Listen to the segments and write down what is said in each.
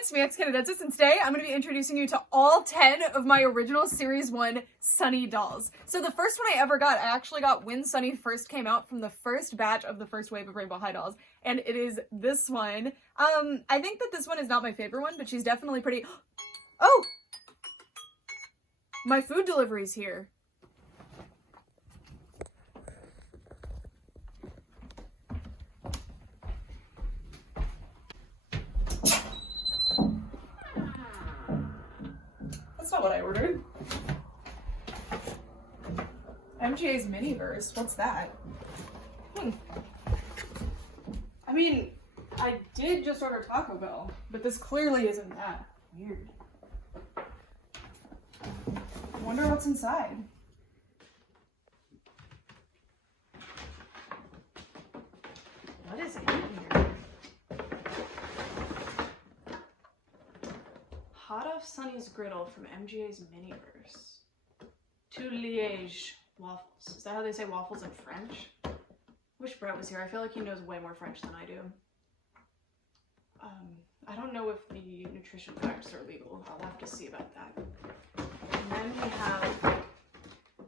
it's me, Canadiensis, and today I'm going to be introducing you to all 10 of my original Series 1 Sunny dolls. So the first one I ever got, I actually got when Sunny first came out from the first batch of the first wave of Rainbow High dolls, and it is this one. I think that this one is not my favorite one, but she's definitely pretty... Oh! My food delivery's here. That's not what I ordered. MGA's Miniverse, what's that? I mean, I did just order Taco Bell, but this clearly isn't that. Weird. I wonder what's inside. What is in here? Hot off Sunny's griddle from MGA's Miniverse. Two Liège waffles. Is that how they say waffles in French? Wish Brett was here. I feel like he knows way more French than I do. I don't know if the nutrition facts are legal. I'll have to see about that. And then we have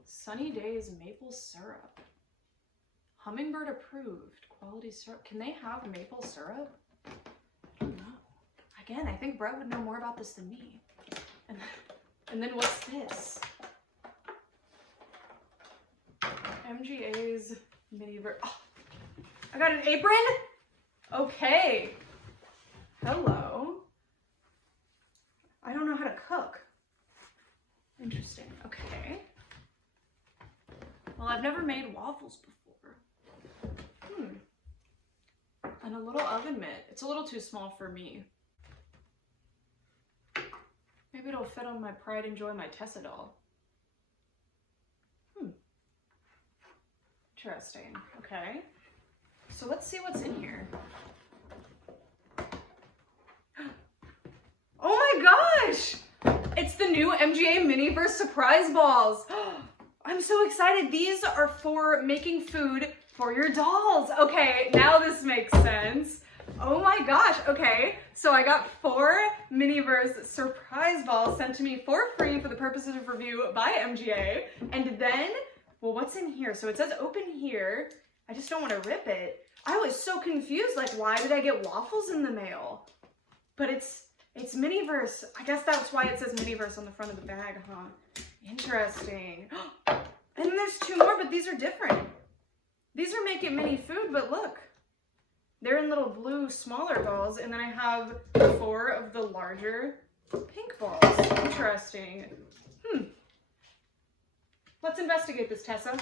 Sunny Days maple syrup. Hummingbird approved. Quality syrup. Can they have maple syrup? I don't know. Again, I think Brett would know more about this than me. And then what's this? MGA's Miniverse. Oh, I got an apron? Okay. Hello. I don't know how to cook. Interesting. Okay. Well, I've never made waffles before. And a little oven mitt. It's a little too small for me. Maybe it'll fit on my Pride and Joy, my Tessa doll. Interesting. Okay. So let's see what's in here. Oh my gosh! It's the new MGA Miniverse surprise balls. I'm so excited. These are for making food for your dolls. Okay, now this makes sense. Oh my gosh, okay. So I got 4 Miniverse surprise balls sent to me for free for the purposes of review by MGA. And then, well, what's in here? So it says open here. I just don't want to rip it. I was so confused, like, why did I get waffles in the mail? But it's Miniverse. I guess that's why it says Miniverse on the front of the bag, huh? Interesting. And there's 2 more, but these are different. These are Make It Mini food, but look. They're in little blue, smaller balls, and then I have 4 of the larger pink balls. Interesting. Let's investigate this, Tessa.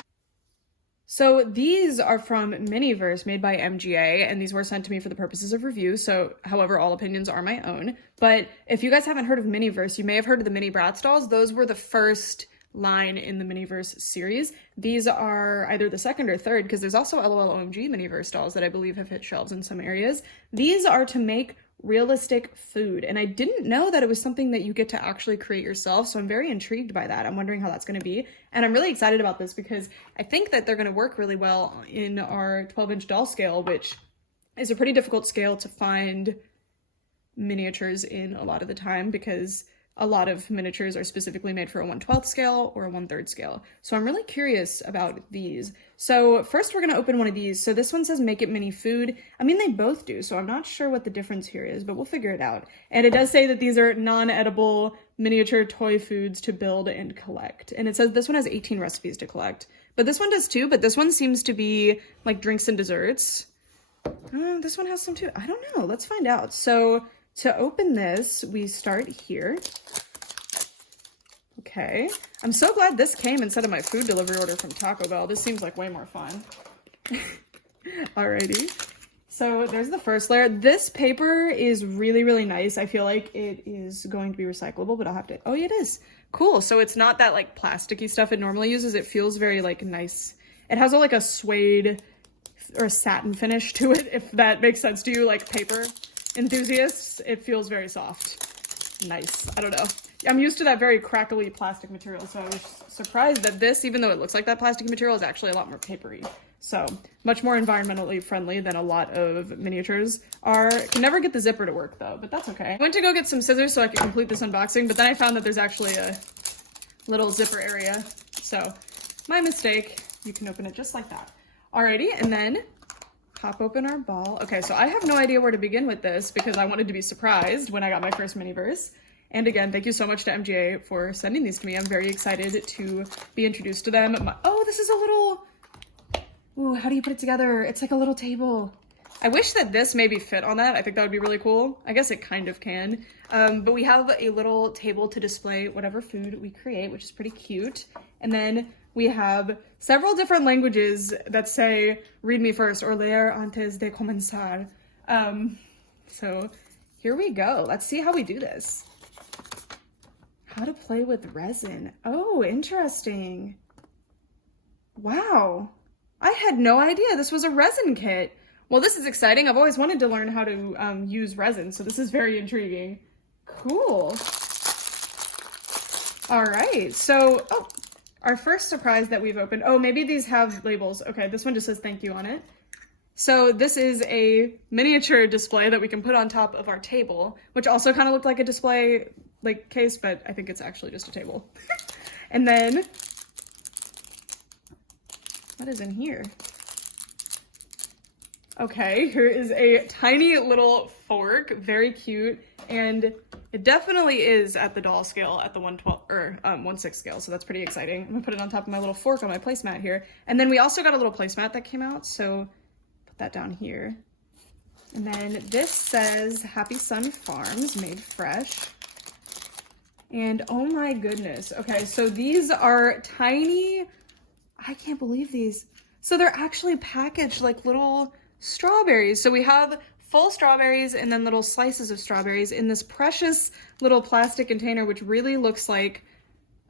So these are from Miniverse, made by MGA, and these were sent to me for the purposes of review, so however, all opinions are my own. But if you guys haven't heard of Miniverse, you may have heard of the Mini Bratz dolls. Those were the first line in the Miniverse series. These are either the second or third, because there's also LOL OMG Miniverse dolls that I believe have hit shelves in some areas. These are to make realistic food, and I didn't know that it was something that you get to actually create yourself, so I'm very intrigued by that. I'm wondering how that's going to be, and I'm really excited about this because I think that they're going to work really well in our 12-inch doll scale, which is a pretty difficult scale to find miniatures in a lot of the time, because a lot of miniatures are specifically made for a 1/12 scale or a 1/3 scale. So I'm really curious about these. So first we're going to open one of these. So this one says Make It Mini food. I mean, they both do, so I'm not sure what the difference here is, but we'll figure it out. And it does say that these are non-edible miniature toy foods to build and collect. And it says this one has 18 recipes to collect. But this one does too, but this one seems to be like drinks and desserts. This one has some too. I don't know. Let's find out. So to open this, we start here. Okay. I'm so glad this came instead of my food delivery order from Taco Bell. This seems like way more fun. Alrighty. So there's the first layer. This paper is really, really nice. I feel like it is going to be recyclable, but I'll have to... Oh, yeah, it is. Cool. So it's not that like plasticky stuff it normally uses. It feels very like nice. It has like a suede or satin finish to it, if that makes sense to you, like paper enthusiasts. It feels very soft. nice. I don't know. I'm used to that very crackly plastic material, so I was surprised that this, even though it looks like that plastic material, is actually a lot more papery. So much more environmentally friendly than a lot of miniatures are. Can never get the zipper to work though, but that's okay. I went to go get some scissors so I could complete this unboxing, but then I found that there's actually a little zipper area. So my mistake. You can open it just like that. Alrighty, and then pop open our ball. Okay, so I have no idea where to begin with this because I wanted to be surprised when I got my first Miniverse. And again, thank you so much to MGA for sending these to me. I'm very excited to be introduced to them. Oh, this is a little, ooh, how do you put it together? It's like a little table. I wish that this maybe fit on that. I think that would be really cool. I guess it kind of can. But we have a little table to display whatever food we create, which is pretty cute. And then we have several different languages that say, read me first, or leer antes de comenzar. So here we go. Let's see how we do this. How to play with resin. Oh, interesting. Wow. I had no idea this was a resin kit. Well, this is exciting. I've always wanted to learn how to use resin, so this is very intriguing. Cool. All right, so, oh, our first surprise that we've opened. Oh, maybe these have labels. Okay, this one just says thank you on it. So this is a miniature display that we can put on top of our table, which also kind of looked like a display like case, but I think it's actually just a table. And then, what is in here? Okay, here is a tiny little fork, very cute, and it definitely is at the doll scale, at the 1/12 or 1/6 scale, so that's pretty exciting. I'm gonna put it on top of my little fork on my placemat here. And then we also got a little placemat that came out, so put that down here. And then this says Happy Sun Farms, made fresh. And oh my goodness. Okay, so these are tiny, I can't believe these. So they're actually packaged like little strawberries. So we have full strawberries and then little slices of strawberries in this precious little plastic container, which really looks like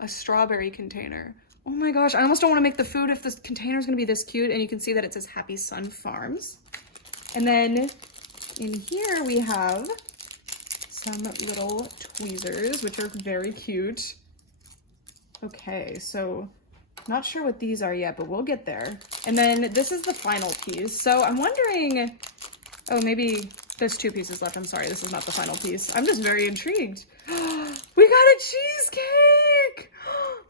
a strawberry container. Oh my gosh, I almost don't want to make the food if this container is going to be this cute. And you can see that it says Happy Sun Farms. And then in here we have some little tweezers, which are very cute. Okay, so not sure what these are yet, but we'll get there. And then this is the final piece. So I'm wondering, oh, maybe there's 2 pieces left. I'm sorry, this is not the final piece. I'm just very intrigued. We got a cheesecake!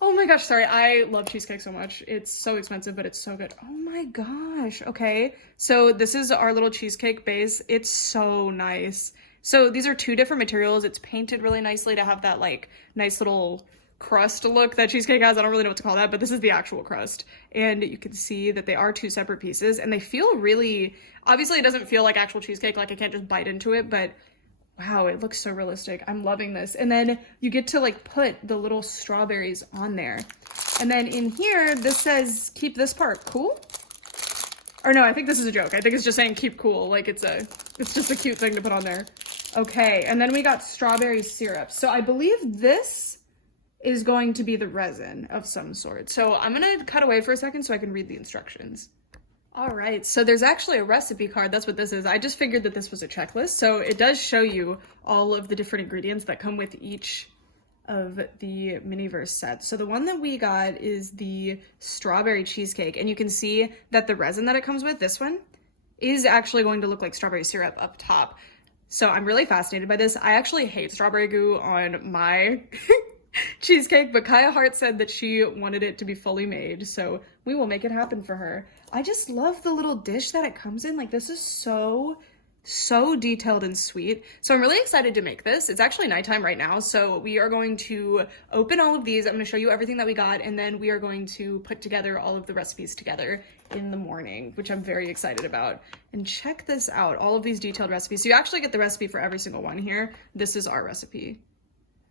Oh my gosh, sorry, I love cheesecake so much. It's so expensive, but it's so good. Oh my gosh, okay. So this is our little cheesecake base. It's so nice. So these are 2 different materials. It's painted really nicely to have that like nice little crust look that cheesecake has. I don't really know what to call that, but this is the actual crust. And you can see that they are 2 separate pieces and they feel really, obviously it doesn't feel like actual cheesecake, like I can't just bite into it, but wow, it looks so realistic. I'm loving this. And then you get to like put the little strawberries on there. And then in here, this says, keep this part cool. Or no, I think this is a joke. I think it's just saying keep cool. Like it's just a cute thing to put on there. Okay, and then we got strawberry syrup. So I believe this is going to be the resin of some sort. So I'm gonna cut away for a second so I can read the instructions. All right, so there's actually a recipe card. That's what this is. I just figured that this was a checklist. So it does show you all of the different ingredients that come with each of the Miniverse sets. So the one that we got is the strawberry cheesecake, and you can see that the resin that it comes with, this one, is actually going to look like strawberry syrup up top. So I'm really fascinated by this. I actually hate strawberry goo on my cheesecake, but Kaya Hart said that she wanted it to be fully made, so we will make it happen for her. I just love the little dish that it comes in. Like, this is so detailed and sweet. So I'm really excited to make this. It's actually nighttime right now, so we are going to open all of these. I'm going to show you everything that we got, and then we are going to put together all of the recipes together in the morning, which I'm very excited about. And check this out, all of these detailed recipes. So you actually get the recipe for every single one here. This is our recipe.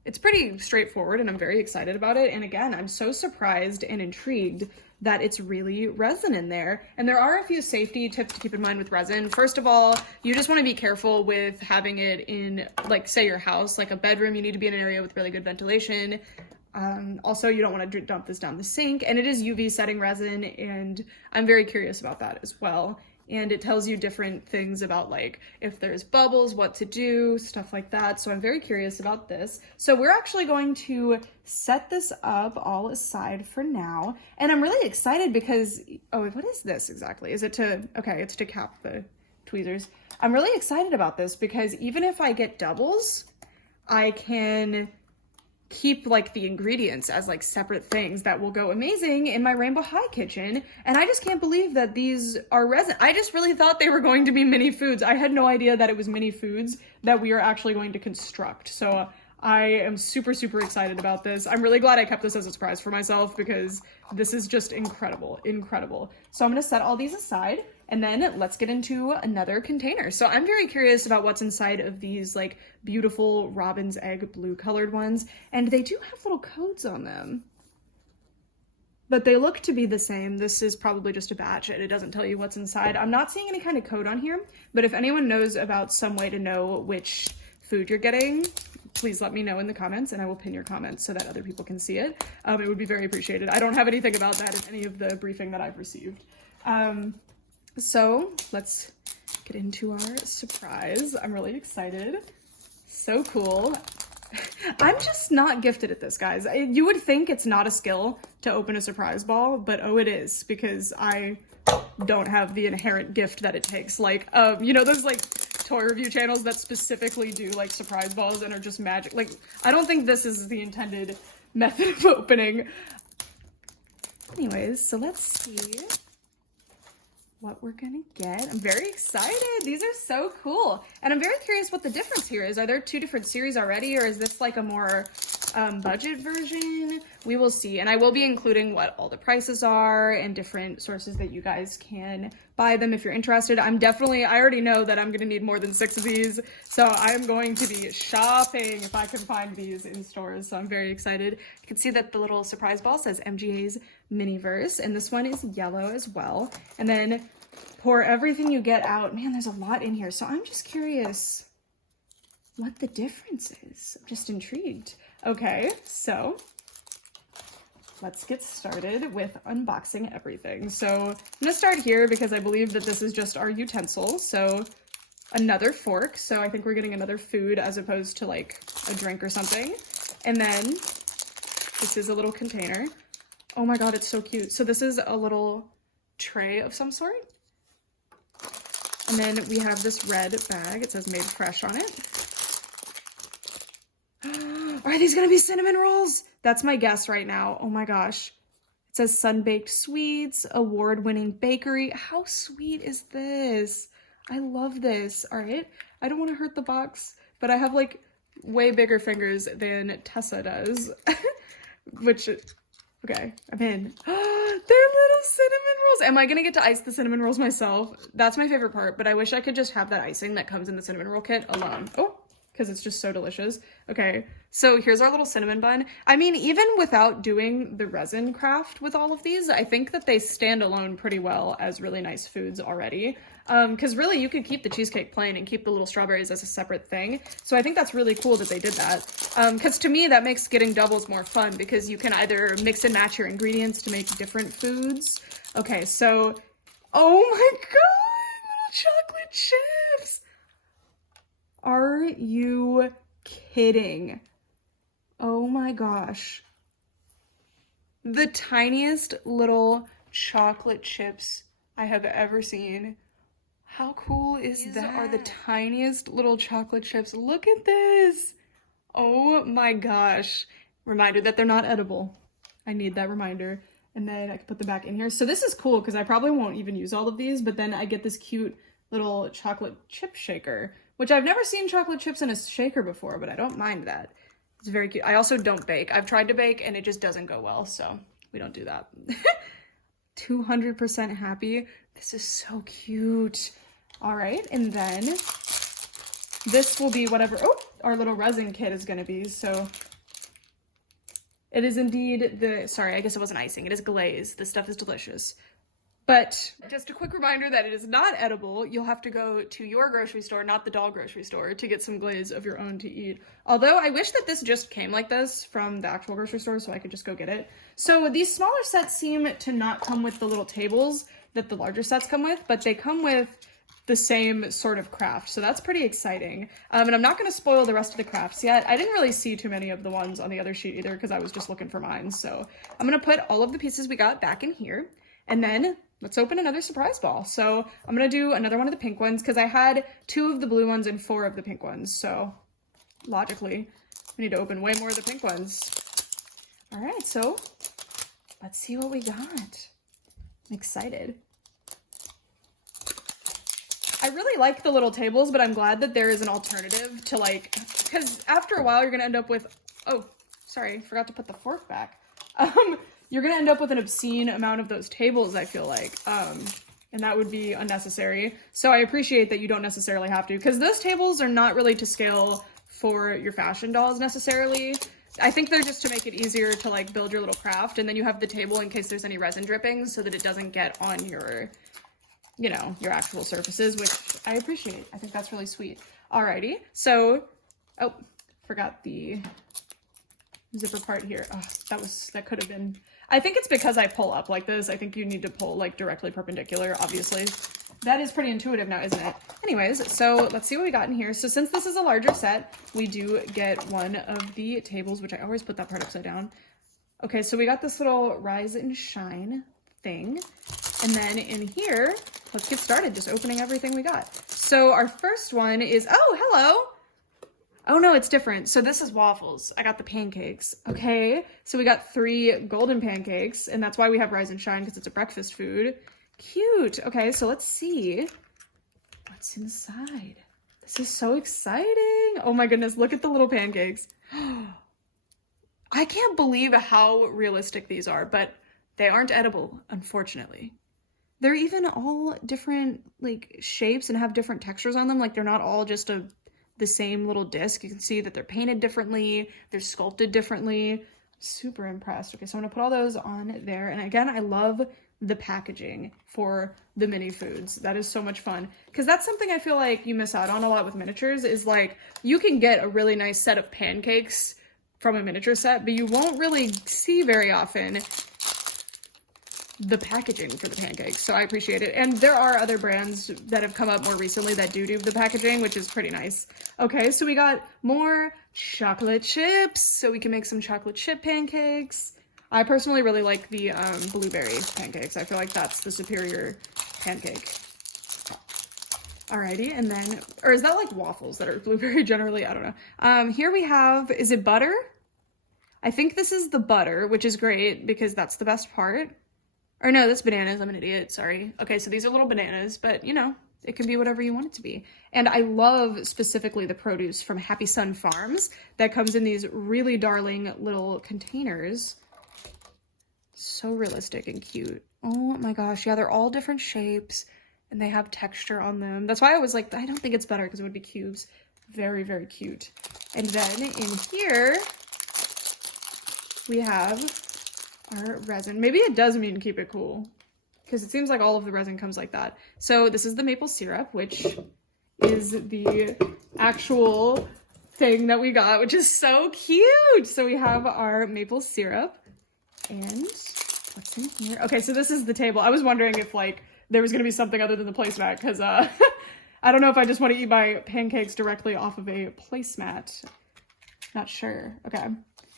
It's pretty straightforward and I'm very excited about it. And again, I'm so surprised and intrigued that it's really resin in there. And there are a few safety tips to keep in mind with resin. First of all, you just want to be careful with having it in, like, say your house, like a bedroom. You need to be in an area with really good ventilation. Also, you don't want to dump this down the sink, and it is UV setting resin, and I'm very curious about that as well. and it tells you different things about like if there's bubbles, what to do, stuff like that. So I'm very curious about this. So we're actually going to set this up all aside for now. And I'm really excited because, oh, what is this exactly? Is it to, okay, it's to cap the tweezers. I'm really excited about this because even if I get doubles, I can keep like the ingredients as like separate things that will go amazing in my Rainbow High kitchen. And I just can't believe that these are resin. I just really thought they were going to be mini foods. I had no idea that it was mini foods that we are actually going to construct. So I am super, super excited about this. I'm really glad I kept this as a surprise for myself because this is just incredible, incredible. So I'm gonna set all these aside and then let's get into another container. So I'm very curious about what's inside of these like beautiful robin's egg blue colored ones. And they do have little codes on them, but they look to be the same. This is probably just a batch and it doesn't tell you what's inside. I'm not seeing any kind of code on here, but if anyone knows about some way to know which food you're getting, please let me know in the comments and I will pin your comments so that other people can see it. It would be very appreciated. I don't have anything about that in any of the briefing that I've received. So let's get into our surprise. I'm really excited. So cool. I'm just not gifted at this, guys. You would think it's not a skill to open a surprise ball, but oh, it is, because I don't have the inherent gift that it takes. Like, you know, those like toy review channels that specifically do like surprise balls and are just magic. Like, I don't think this is the intended method of opening. Anyways, so let's see what we're gonna get. I'm very excited. These are so cool. And I'm very curious what the difference here is. Are there two different series already, or is this like a more budget version? We will see. And I will be including what all the prices are and different sources that you guys can buy them if you're interested. I already know that I'm gonna need more than 6 of these. So I'm going to be shopping if I can find these in stores. So I'm very excited. You can see that the little surprise ball says MGA's Miniverse, and this one is yellow as well. And then pour everything you get out. Man, there's a lot in here. So I'm just curious what the difference is. I'm just intrigued. Okay, so let's get started with unboxing everything. So I'm gonna start here because I believe that this is just our utensil. So another fork. So I think we're getting another food as opposed to like a drink or something. And then this is a little container. Oh my God, it's so cute. So this is a little tray of some sort. And then we have this red bag. It says made fresh on it. Are these gonna be cinnamon rolls? That's my guess right now. Oh my gosh. It says sun-baked sweets, award-winning bakery. How sweet is this? I love this. All right. I don't want to hurt the box, but I have like way bigger fingers than Tessa does, which, okay, I'm in. They're little cinnamon rolls. Am I gonna get to ice the cinnamon rolls myself? That's my favorite part, but I wish I could just have that icing that comes in the cinnamon roll kit alone. Oh, because it's just so delicious. Okay, so here's our little cinnamon bun. I mean, even without doing the resin craft with all of these, I think that they stand alone pretty well as really nice foods already. Because really you could keep the cheesecake plain and keep the little strawberries as a separate thing. So I think that's really cool that they did that. Because to me that makes getting doubles more fun because you can either mix and match your ingredients to make different foods. Okay, so, oh my God, little chocolate chips. Are you kidding? Oh my gosh. The tiniest little chocolate chips I have ever seen. How cool is that? These are the tiniest little chocolate chips. Look at this. Oh my gosh. Reminder that they're not edible. I need that reminder. And then I can put them back in here. So this is cool because I probably won't even use all of these, but then I get this cute little chocolate chip shaker, which I've never seen chocolate chips in a shaker before, but I don't mind that. It's very cute. I also don't bake. I've tried to bake and it just doesn't go well, so we don't do that. 200% happy. This is so cute. All right, and then this will be whatever, our little resin kit is gonna be. So it is indeed sorry, I guess it wasn't icing, it is glaze. This stuff is delicious. But just a quick reminder that it is not edible. You'll have to go to your grocery store, not the doll grocery store, to get some glaze of your own to eat. Although I wish that this just came like this from the actual grocery store so I could just go get it. So these smaller sets seem to not come with the little tables. that the larger sets come with, but they come with the same sort of craft, so that's pretty exciting. And I'm not going to spoil the rest of the crafts yet. I didn't really see too many of the ones on the other sheet either because I was just looking for mine. So I'm going to put all of the pieces we got back in here, and then let's open another surprise ball. So I'm going to do another one of the pink ones because I had 2 of the blue ones and 4 of the pink ones. So logically, we need to open way more of the pink ones. All right, so let's see what we got. I'm excited. I really like the little tables, but I'm glad that there is an alternative to like, because after a while you're gonna end up with, oh, sorry, forgot to put the fork back. You're gonna end up with an obscene amount of those tables, I feel like, and that would be unnecessary. So I appreciate that you don't necessarily have to, because those tables are not really to scale for your fashion dolls necessarily. I think they're just to make it easier to like build your little craft, and then you have the table in case there's any resin drippings so that it doesn't get on your, you know, your actual surfaces, which I appreciate. I think that's really sweet. Alrighty, so, oh, forgot the zipper part here. Oh, that could have been, I think it's because I pull up like this. I think you need to pull like directly perpendicular, obviously. That is pretty intuitive now, isn't it? Anyways, so let's see what we got in here. So since this is a larger set, we do get one of the tables, which I always put that part upside down. Okay, so we got this little rise and shine thing. And then in here, let's get started just opening everything we got. So our first one is, oh, hello. Oh no, it's different. So this is waffles. I got the pancakes. Okay, so we got 3 golden pancakes, and that's why we have rise and shine, because it's a breakfast food. Cute. Okay, so let's see what's inside. This is so exciting. Oh my goodness, look at the little pancakes. I can't believe how realistic these are, but they aren't edible, unfortunately. They're even all different like shapes and have different textures on them. Like they're not all just the same little disc. You can see that they're painted differently. They're sculpted differently. Super impressed. Okay, so I'm gonna put all those on there. And again, I love the packaging for the mini foods. That is so much fun, because that's something I feel like you miss out on a lot with miniatures, is like you can get a really nice set of pancakes from a miniature set, but you won't really see very often the packaging for the pancakes. So I appreciate it. And there are other brands that have come up more recently that do the packaging, which is pretty nice. Okay, so we got more chocolate chips, so we can make some chocolate chip pancakes. I personally really like the blueberry pancakes. I feel like that's the superior pancake. Alrighty, and then, or is that like waffles that are blueberry generally? I don't know. Here we have, is it butter? I think this is the butter, which is great because that's the best part. Or no, that's bananas. I'm an idiot. Sorry. Okay, so these are little bananas, but you know, it can be whatever you want it to be. And I love specifically the produce from Happy Sun Farms that comes in these really darling little containers. So realistic and cute. Oh my gosh. Yeah, they're all different shapes and they have texture on them. That's why I was like, I don't think it's better because it would be cubes. Very, very cute. And then in here, we have our resin. Maybe it does mean keep it cool, because it seems like all of the resin comes like that. So this is the maple syrup, which is the actual thing that we got, which is so cute. So we have our maple syrup, and what's in here? Okay, so this is the table. I was wondering if like there was gonna be something other than the placemat, because I don't know if I just want to eat my pancakes directly off of a placemat. Not sure. Okay.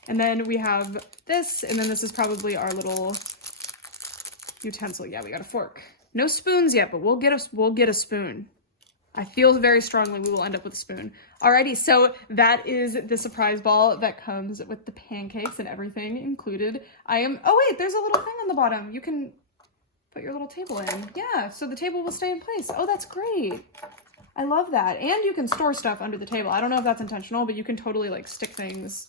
And then we have this, and then this is probably our little utensil. Yeah, we got a fork. No spoons yet, but we'll get a spoon. I feel very strongly we will end up with a spoon. Alrighty, so that is the surprise ball that comes with the pancakes and everything included. Oh wait, there's a little thing on the bottom. You can put your little table in. Yeah, so the table will stay in place. Oh, that's great. I love that. And you can store stuff under the table. I don't know if that's intentional, but you can totally like stick things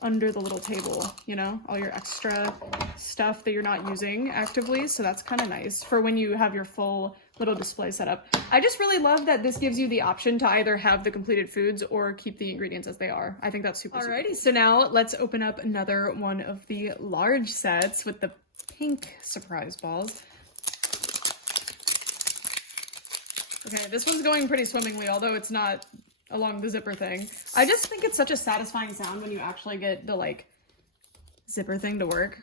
under the little table, you know, all your extra stuff that you're not using actively. So that's kind of nice for when you have your full little display set up. I just really love that this gives you the option to either have the completed foods or keep the ingredients as they are. I think that's super, Alrighty, so now let's open up another one of the large sets with the pink surprise balls. Okay, this one's going pretty swimmingly, although it's not along the zipper thing. I just think it's such a satisfying sound when you actually get the like zipper thing to work.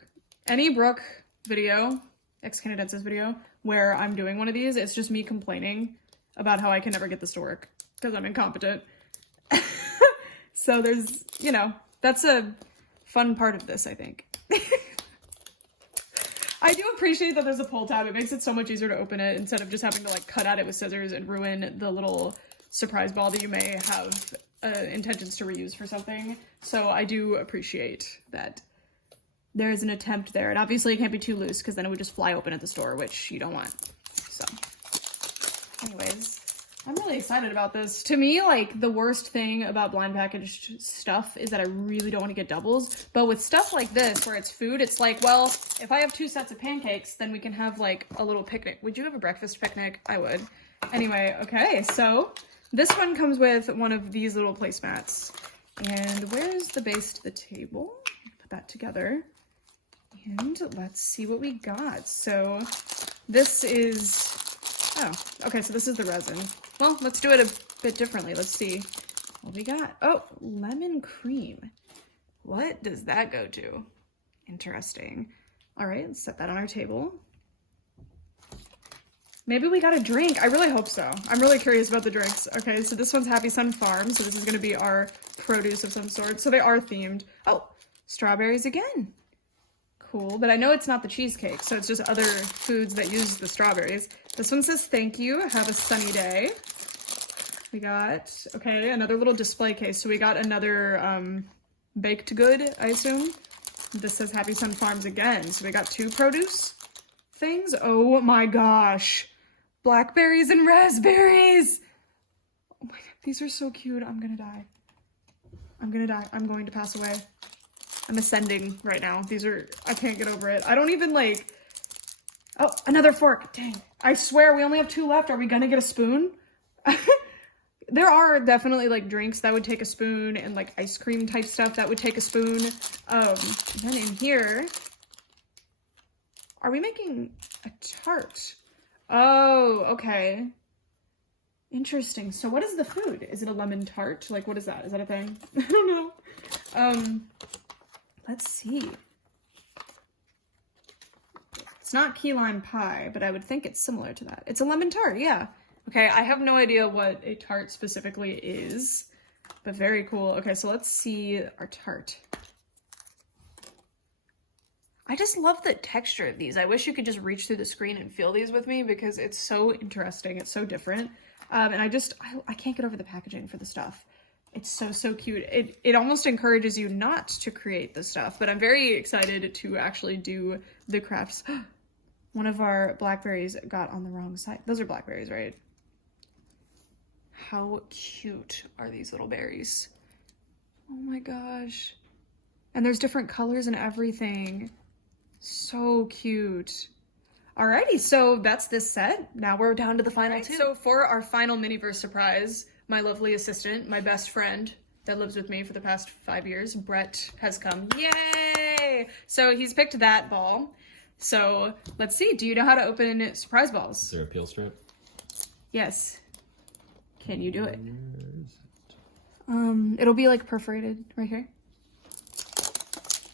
Any Brooke video, ex-Canadensis video, where I'm doing one of these. It's just me complaining about how I can never get this to work because I'm incompetent. So there's, you know, that's a fun part of this, I think. I do appreciate that there's a pull tab. It makes it so much easier to open it instead of just having to like cut at it with scissors and ruin the little surprise ball that you may have intentions to reuse for something. So I do appreciate that there is an attempt there. And obviously it can't be too loose because then it would just fly open at the store, which you don't want. So anyways, I'm really excited about this. To me, like, the worst thing about blind packaged stuff is that I really don't want to get doubles. But with stuff like this, where it's food, it's like, well, if I have 2 sets of pancakes, then we can have, like, a little picnic. Would you have a breakfast picnic? I would. Anyway, okay, so this one comes with one of these little placemats. And where's the base to the table? Put that together. And let's see what we got. So this is... Oh, okay, so this is the resin. Well, let's do it a bit differently. Let's see what we got. Oh, lemon cream. What does that go to? Interesting. All right, let's set that on our table. Maybe we got a drink. I really hope so. I'm really curious about the drinks. Okay, so this one's Happy Sun Farm, so this is gonna be our produce of some sort. So they are themed. Oh, strawberries again. Cool, but I know it's not the cheesecake, so it's just other foods that use the strawberries. This one says, thank you, have a sunny day. We got, okay, another little display case. So we got another baked good, I assume. This says Happy Sun Farms again. So we got 2 produce things. Oh my gosh. Blackberries and raspberries. Oh my God, these are so cute. I'm gonna die. I'm gonna die. I'm going to pass away. I'm ascending right now. These are, I can't get over it. I don't even like, oh, another fork. Dang. I swear we only have 2 left. Are we gonna get a spoon? There are definitely like drinks that would take a spoon and like ice cream type stuff that would take a spoon. Then in here, are we making a tart? Oh, okay. Interesting. So what is the food? Is it a lemon tart? Like, what is that? Is that a thing? I don't know. Let's see. It's not key lime pie, but I would think it's similar to that. It's a lemon tart, yeah. Okay, I have no idea what a tart specifically is, but very cool. Okay, so let's see our tart. I just love the texture of these. I wish you could just reach through the screen and feel these with me because it's so interesting. It's so different. And I can't get over the packaging for the stuff. It's so cute. It almost encourages you not to create the stuff, but I'm very excited to actually do the crafts. One of our blackberries got on the wrong side. Those are blackberries, right? How cute are these little berries? Oh my gosh. And there's different colors and everything. So cute. Alrighty, so that's this set. Now we're down to the final 2. So for our final Miniverse surprise, my lovely assistant, my best friend that lives with me for the past 5 years, Brett, has come. Yay! So he's picked that ball. So let's see, do you know how to open surprise balls? Is there a peel strip? Yes. Can you do it? It'll be like perforated right here.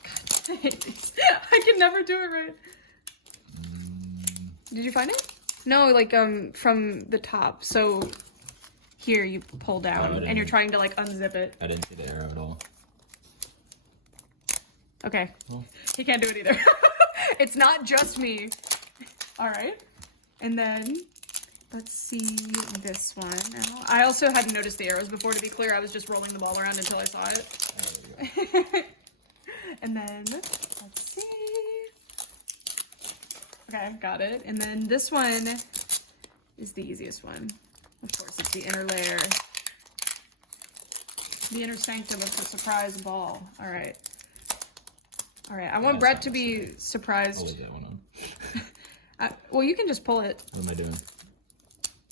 God, I hate these. I can never do it right. Did you find it? No, like from the top. So here you pull down and you're trying to like unzip it. I didn't see the arrow at all. Okay. Well. He can't do it either. It's not just me. All right. And then let's see this one now. I also hadn't noticed the arrows before, to be clear. I was just rolling the ball around until I saw it. And then let's see. Okay, got it. And then this one is the easiest one. Of course, it's the inner layer. The inner sanctum of the surprise ball. All right. All right, I want Brett to be surprised. I'll leave that one on. Well, you can just pull it. What am I doing?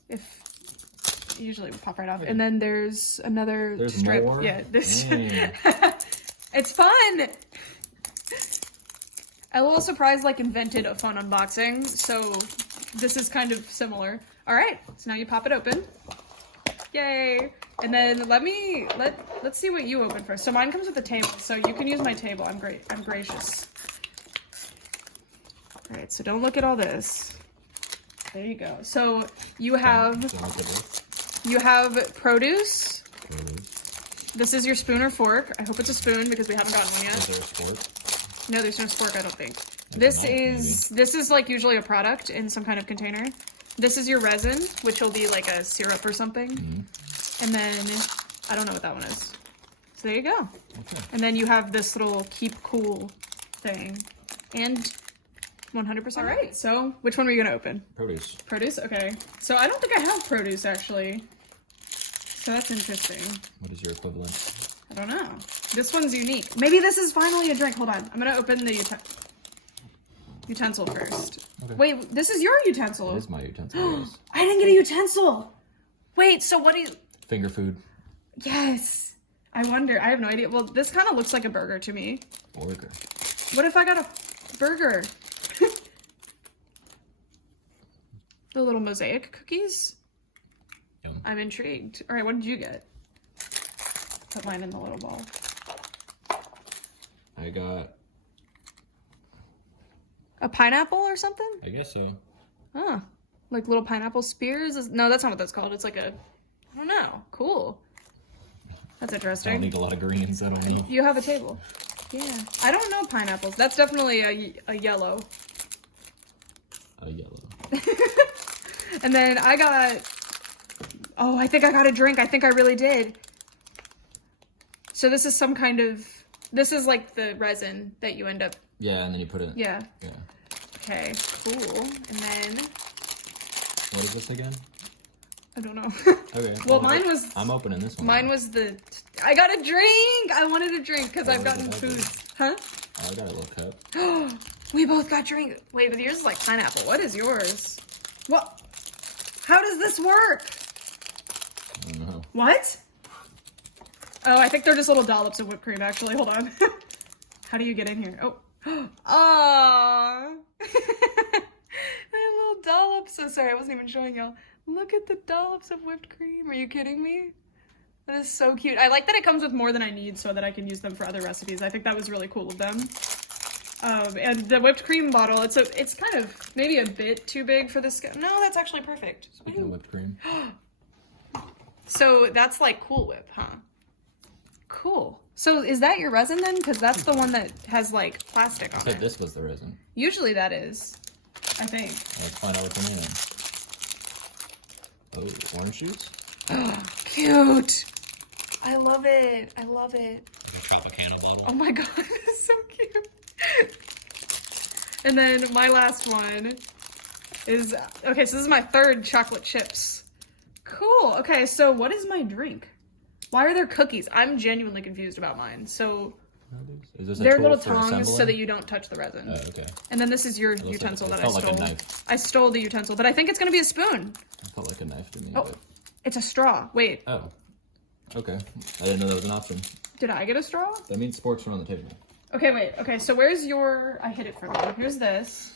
If usually it would pop right off. And then there's another strip. More? Yeah, this. It's fun. LOL Surprise like invented a fun unboxing, so this is kind of similar. All right, so now you pop it open. Yay! And then let's see what you open first. So mine comes with a table, so you can use my table. I'm gracious. All right, so don't look at all this. There you go. So you have produce. This is your spoon or fork. I hope it's a spoon because we haven't gotten one yet. Is there a spork? No, there's no spork, I don't think. There's This is like usually a product in some kind of container. This is your resin, which will be like a syrup or something. And then, I don't know what that one is. So there you go. Okay. And then you have this little keep cool thing. And 100%. All right, so which one are you gonna open? Produce. Produce, okay. So I don't think I have produce actually. So that's interesting. What is your equivalent? I don't know. This one's unique. Maybe this is finally a drink. Hold on. I'm gonna open the utensil first. Okay. Wait, this is your utensil. It is my utensil. Yes. I didn't get a utensil. Wait, so what do you... Finger food. Yes. I wonder. I have no idea. Well, this kind of looks like a burger to me. Burger. What if I got a burger? The little mosaic cookies? Yum. I'm intrigued. All right, what did you get? Put mine in the little ball. I got... A pineapple or something? I guess so. Oh, like little pineapple spears? No, that's not what that's called. It's like a... I don't know. Cool. That's I interesting. don't need a lot of greens. I don't know. You have a table. Yeah. I don't know pineapples. That's definitely a yellow. A yellow. And then I got... Oh, I think I got a drink. I think I really did. So this is some kind of... This is like the resin that you end up... Yeah, and then you put it... Yeah. Yeah. Okay, cool. And then... What is this again? I don't know. Okay. Well, mine was... I'm opening this one. Mine was the... I got a drink! I wanted a drink because I've gotten what food. is it? Huh? Oh, I got a little cup. We both got drink. Wait, but yours is like pineapple. What is yours? What? How does this work? I don't know. What? Oh, I think they're just little dollops of whipped cream, actually. Hold on. How do you get in here? Oh. Aww. Little dollops. So sorry, I wasn't even showing y'all. Look at the dollops of whipped cream. Are you kidding me? That is so cute. I like that it comes with more than I need so that I can use them for other recipes. I think that was really cool of them. And the whipped cream bottle, it's kind of maybe a bit too big for this. No, that's actually perfect. Speaking of whipped cream. So that's like Cool Whip, huh? Cool. So is that your resin then? Because that's the one that has like plastic I on said it. this was the resin. Usually that is, I think. Let's find out what's in it. Oh, orange juice? Cute. I love it. I love it. Tropicana bottle. Oh my god, it's so cute. And then my last one is, okay, so this is my third chocolate chips. Cool. Okay, so what is my drink? Why are there cookies? I'm genuinely confused about mine. So Is this a they're tool little for tongs so assembling? that you don't touch the resin. Oh, okay. And then this is your It looks utensil like, that I felt stole. like a knife. I stole the utensil, but I think it's gonna be a spoon. It felt like a knife to me. Oh, But... it's a straw. Wait, Oh. Okay. I didn't know that was an option. did I get a straw? That means sporks are on the table. Okay, wait. Okay, so where's your... I hid it from you. Here's this.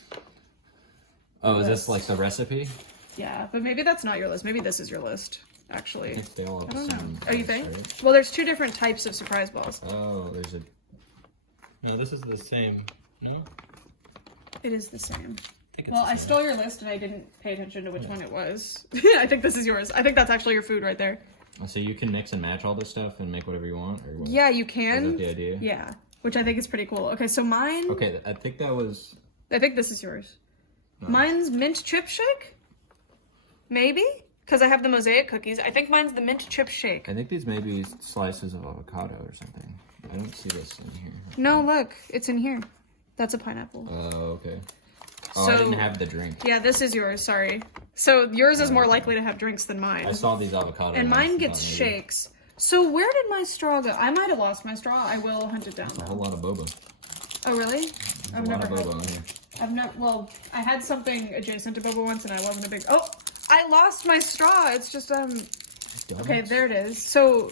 Oh, is this like the recipe? Yeah, but maybe that's not your list. Maybe this is your list, I actually. think they all have I don't the know. same Oh, you price, think? right? Well, there's two different types of surprise balls. Oh, there's a... No, this is the same. No? It is the same. Think it's Well, the I same. stole your list and I didn't pay attention to which one it was. I think this is yours. I think that's actually your food right there. So you can mix and match all this stuff and make whatever you want? Or what? Yeah, you Is can. that the idea? Yeah, which I think is pretty cool. Okay, so mine... Okay, I think that was... I think this is yours. No. Mine's mint chip shake? Maybe? Because I have the mosaic cookies. I think mine's the mint chip shake. I think these may be slices of avocado or something. I don't see this in here. No, look. It's in here. That's a pineapple. Oh, okay. Oh, So- I didn't have the drink. Yeah, this is yours. Sorry. So yours is more likely to have drinks than mine. I saw these avocado And ones, mine thought gets maybe shakes. So where did my straw go? I might have lost my straw. I will hunt it down A whole though. lot of boba. Oh, really? A I've lot never of had... boba on here. I've not... Well, I had something adjacent to boba once and I wasn't a big... Oh! I lost my straw. It's just, Okay, Donuts? there it is. So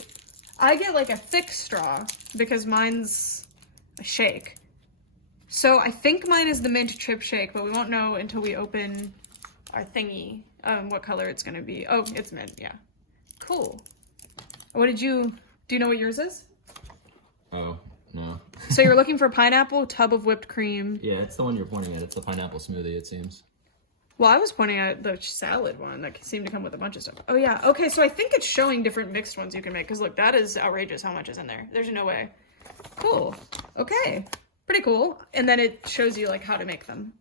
I get like a thick straw because mine's a shake. So I think mine is the mint chip shake, but we won't know until we open our thingy, what color it's gonna be. Oh, it's mint, yeah. Cool. What did you, do you know what yours is? Oh, no. So you're looking for pineapple, tub of whipped cream. Yeah, it's the one you're pointing at. It's the pineapple smoothie, it seems. Well, I was pointing at the salad one that seemed to come with a bunch of stuff. Oh yeah, okay, so I think it's showing different mixed ones you can make, because look, that is outrageous how much is in there. There's no way. Cool. Okay. Pretty cool. And then it shows you like how to make them.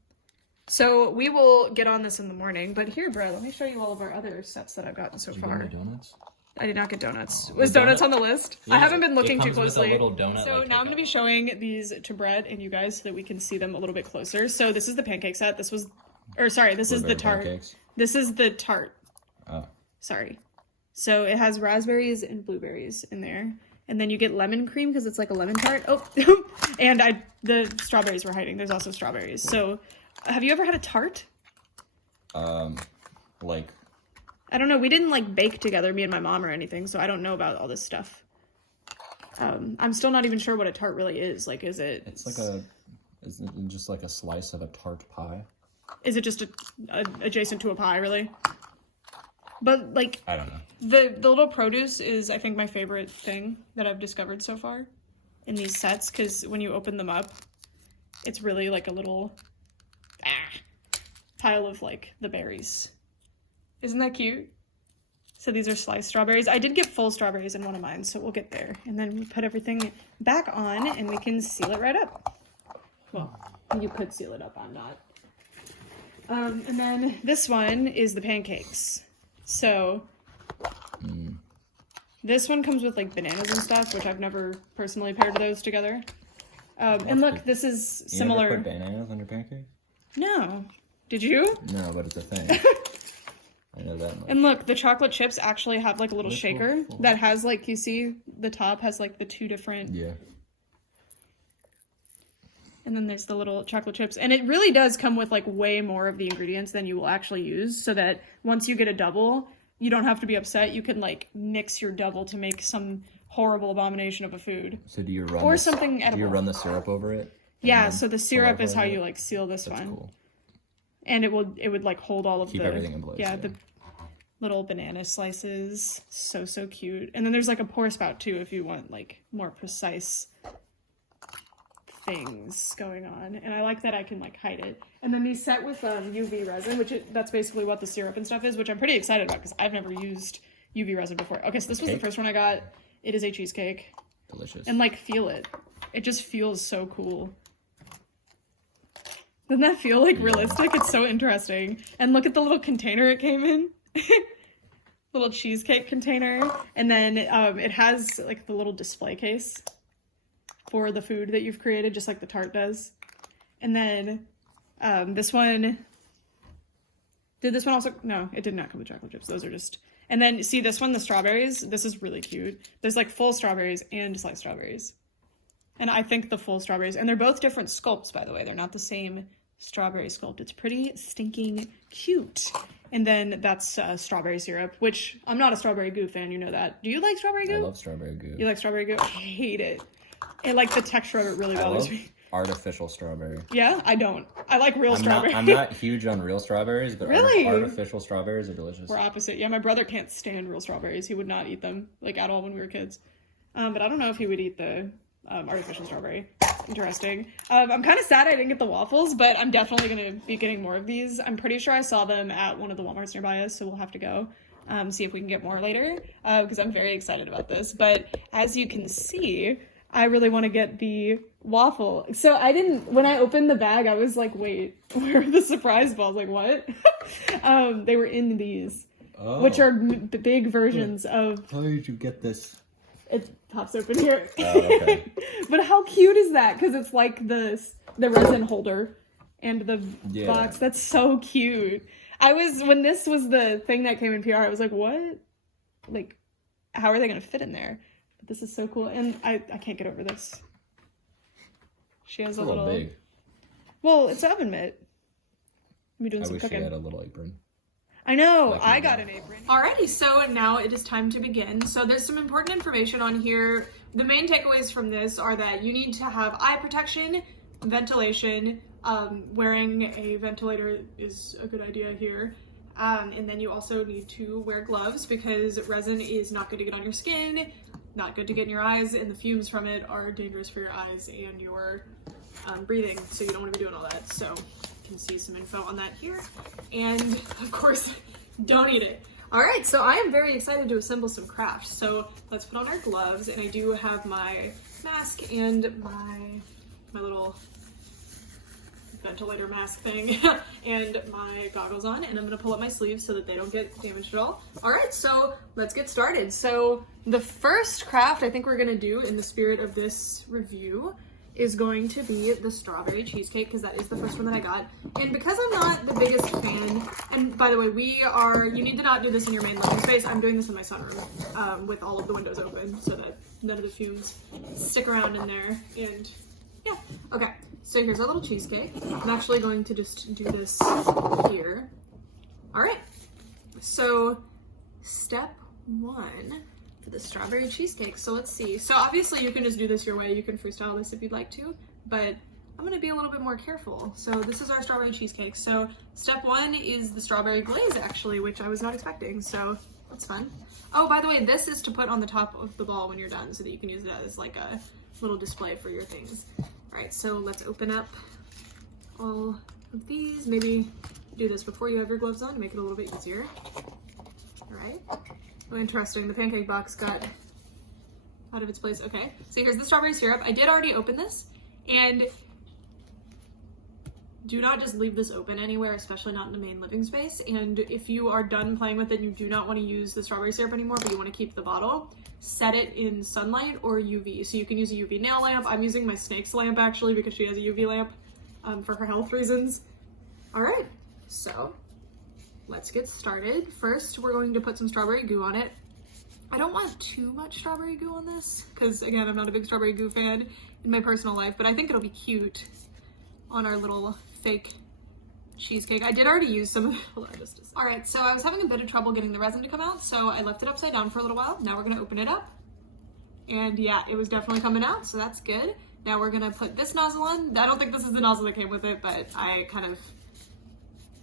So we will get on this in the morning, but here, bro, let me show you all of our other sets that I've gotten so far. Did you get donuts? I did not get donuts. Oh, Was donuts on the list? Yeah, I haven't been looking too with a closely. little donut, So like, now I'm going to be showing these to Brett and you guys so that we can see them a little bit closer. So this is the pancake set. This was, or sorry, this is the tart. Pancakes? This is the tart. Oh. Sorry. So it has raspberries and blueberries in there. And then you get lemon cream because it's like a lemon tart. Oh, and the strawberries were hiding. There's also strawberries. So have you ever had a tart? Like... I don't know. We didn't like bake together, me and my mom or anything. So I don't know about all this stuff. I'm still not even sure what a tart really is. Like, is it... It's like is it just like a slice of a tart pie? Is it just adjacent to a pie, really? But, like... I don't know. The little produce is, I think, my favorite thing that I've discovered so far in these sets, because when you open them up, it's really like a little pile of, like, the berries. Isn't that cute? So these are sliced strawberries. I did get full strawberries in one of mine, so we'll get there. And then we put everything back on, and we can seal it right up. Well, you could seal it up, I'm not. And then this one is the pancakes. So this one comes with like bananas and stuff, which I've never personally paired those together. And look, this is similar. You never put bananas on your pancakes? No. Did you? No, but it's a thing. I know that much. And look, the chocolate chips actually have like a little shaker that has like, you see the top has like the two different. Yeah. And then there's the little chocolate chips. And it really does come with like way more of the ingredients than you will actually use. So that once you get a double, you don't have to be upset. You can like mix your double to make some horrible abomination of a food. So do you run or something edible. Do you run the syrup over it? Yeah, so the syrup is how you like seal this one. Cool. And it would like hold all of Keep everything in place. Yeah, the little banana slices. So cute. And then there's like a pour spout too if you want like more precise things going on. And I like that I can like hide it. And then these set with UV resin, that's basically what the syrup and stuff is, which I'm pretty excited about because I've never used UV resin before. Okay, so this was the first one I got. It is a cheesecake. Delicious. And like feel it. It just feels so cool. Doesn't that feel like realistic? It's so interesting. And look at the little container it came in. Little cheesecake container. And then it has like the little display case for the food that you've created, just like the tart does. And then this one, did this one also, no, it did not come with chocolate chips. Those are just, and then see this one, the strawberries, this is really cute. There's like full strawberries and sliced strawberries. And I think the full strawberries, and they're both different sculpts, by the way. They're not the same strawberry sculpt. It's pretty stinking cute. And then that's strawberry syrup, which I'm not a strawberry goo fan, you know that. Do you like strawberry goo? I love strawberry goo. You like strawberry goo? I hate it. And like the texture of it really bothers me. Artificial strawberry. Yeah, I don't. I like real strawberry. I'm not huge on real strawberries, but really? Artificial strawberries are delicious. We're opposite. Yeah, my brother can't stand real strawberries. He would not eat them like at all when we were kids. But I don't know if he would eat the artificial strawberry. Interesting. I'm kind of sad I didn't get the waffles, but I'm definitely going to be getting more of these. I'm pretty sure I saw them at one of the Walmarts nearby us, so we'll have to go see if we can get more later because I'm very excited about this. But as you can see, I really want to get the waffle. So when I opened the bag, I was like, wait, where are the surprise balls? Like, what? They were in these, which are the big versions of... How did you get this? It pops open here. Oh, okay. But how cute is that? Because it's like the resin holder and the box. That's so cute. When this was the thing that came in PR, I was like, what? Like, how are they going to fit in there? But this is so cool. And I can't get over this. She has a little big. Well, it's oven mitt. I'm doing some wish cooking. she had a little apron. I know, I got an apron. Alrighty, so now it is time to begin. So there's some important information on here. The main takeaways from this are that you need to have eye protection, ventilation, wearing a ventilator is a good idea here. And then you also need to wear gloves because resin is not good to get on your skin, not good to get in your eyes, and the fumes from it are dangerous for your eyes and your breathing, so you don't want to be doing all that. So can see some info on that here. And of course, don't eat it. All right, so I am very excited to assemble some crafts. So let's put on our gloves, and I do have my mask and my little ventilator mask thing and my goggles on, and I'm gonna pull up my sleeves so that they don't get damaged at all. All right, so let's get started. So the first craft I think we're gonna do in the spirit of this review is going to be the strawberry cheesecake, because that is the first one that I got. And because I'm not the biggest fan, and by the way, you need to not do this in your main living space. I'm doing this in my sunroom with all of the windows open so that none of the fumes stick around in there. And yeah, okay. So here's our little cheesecake. I'm actually going to just do this here. All right, so step one for the strawberry cheesecake. So let's see. So obviously you can just do this your way. You can freestyle this if you'd like to, but I'm gonna be a little bit more careful. So this is our strawberry cheesecake. So step one is the strawberry glaze actually, which I was not expecting. So that's fun. Oh, by the way, this is to put on the top of the ball when you're done so that you can use it as like a little display for your things. All right, so let's open up all of these. Maybe do this before you have your gloves on to make it a little bit easier. All right. Oh, interesting. The pancake box got out of its place. Okay, so here's the strawberry syrup. I did already open this, and do not just leave this open anywhere, especially not in the main living space. And if you are done playing with it and you do not want to use the strawberry syrup anymore, but you want to keep the bottle, set it in sunlight or UV. So you can use a UV nail lamp. I'm using my snake's lamp actually because she has a UV lamp for her health reasons. All right, so let's get started. First, we're going to put some strawberry goo on it. I don't want too much strawberry goo on this because again, I'm not a big strawberry goo fan in my personal life, but I think it'll be cute on our little fake cheesecake. I did already use some of it. All right, so I was having a bit of trouble getting the resin to come out, so I left it upside down for a little while. Now we're gonna open it up. And yeah, it was definitely coming out, so that's good. Now we're gonna put this nozzle on. I don't think this is the nozzle that came with it, but I kind of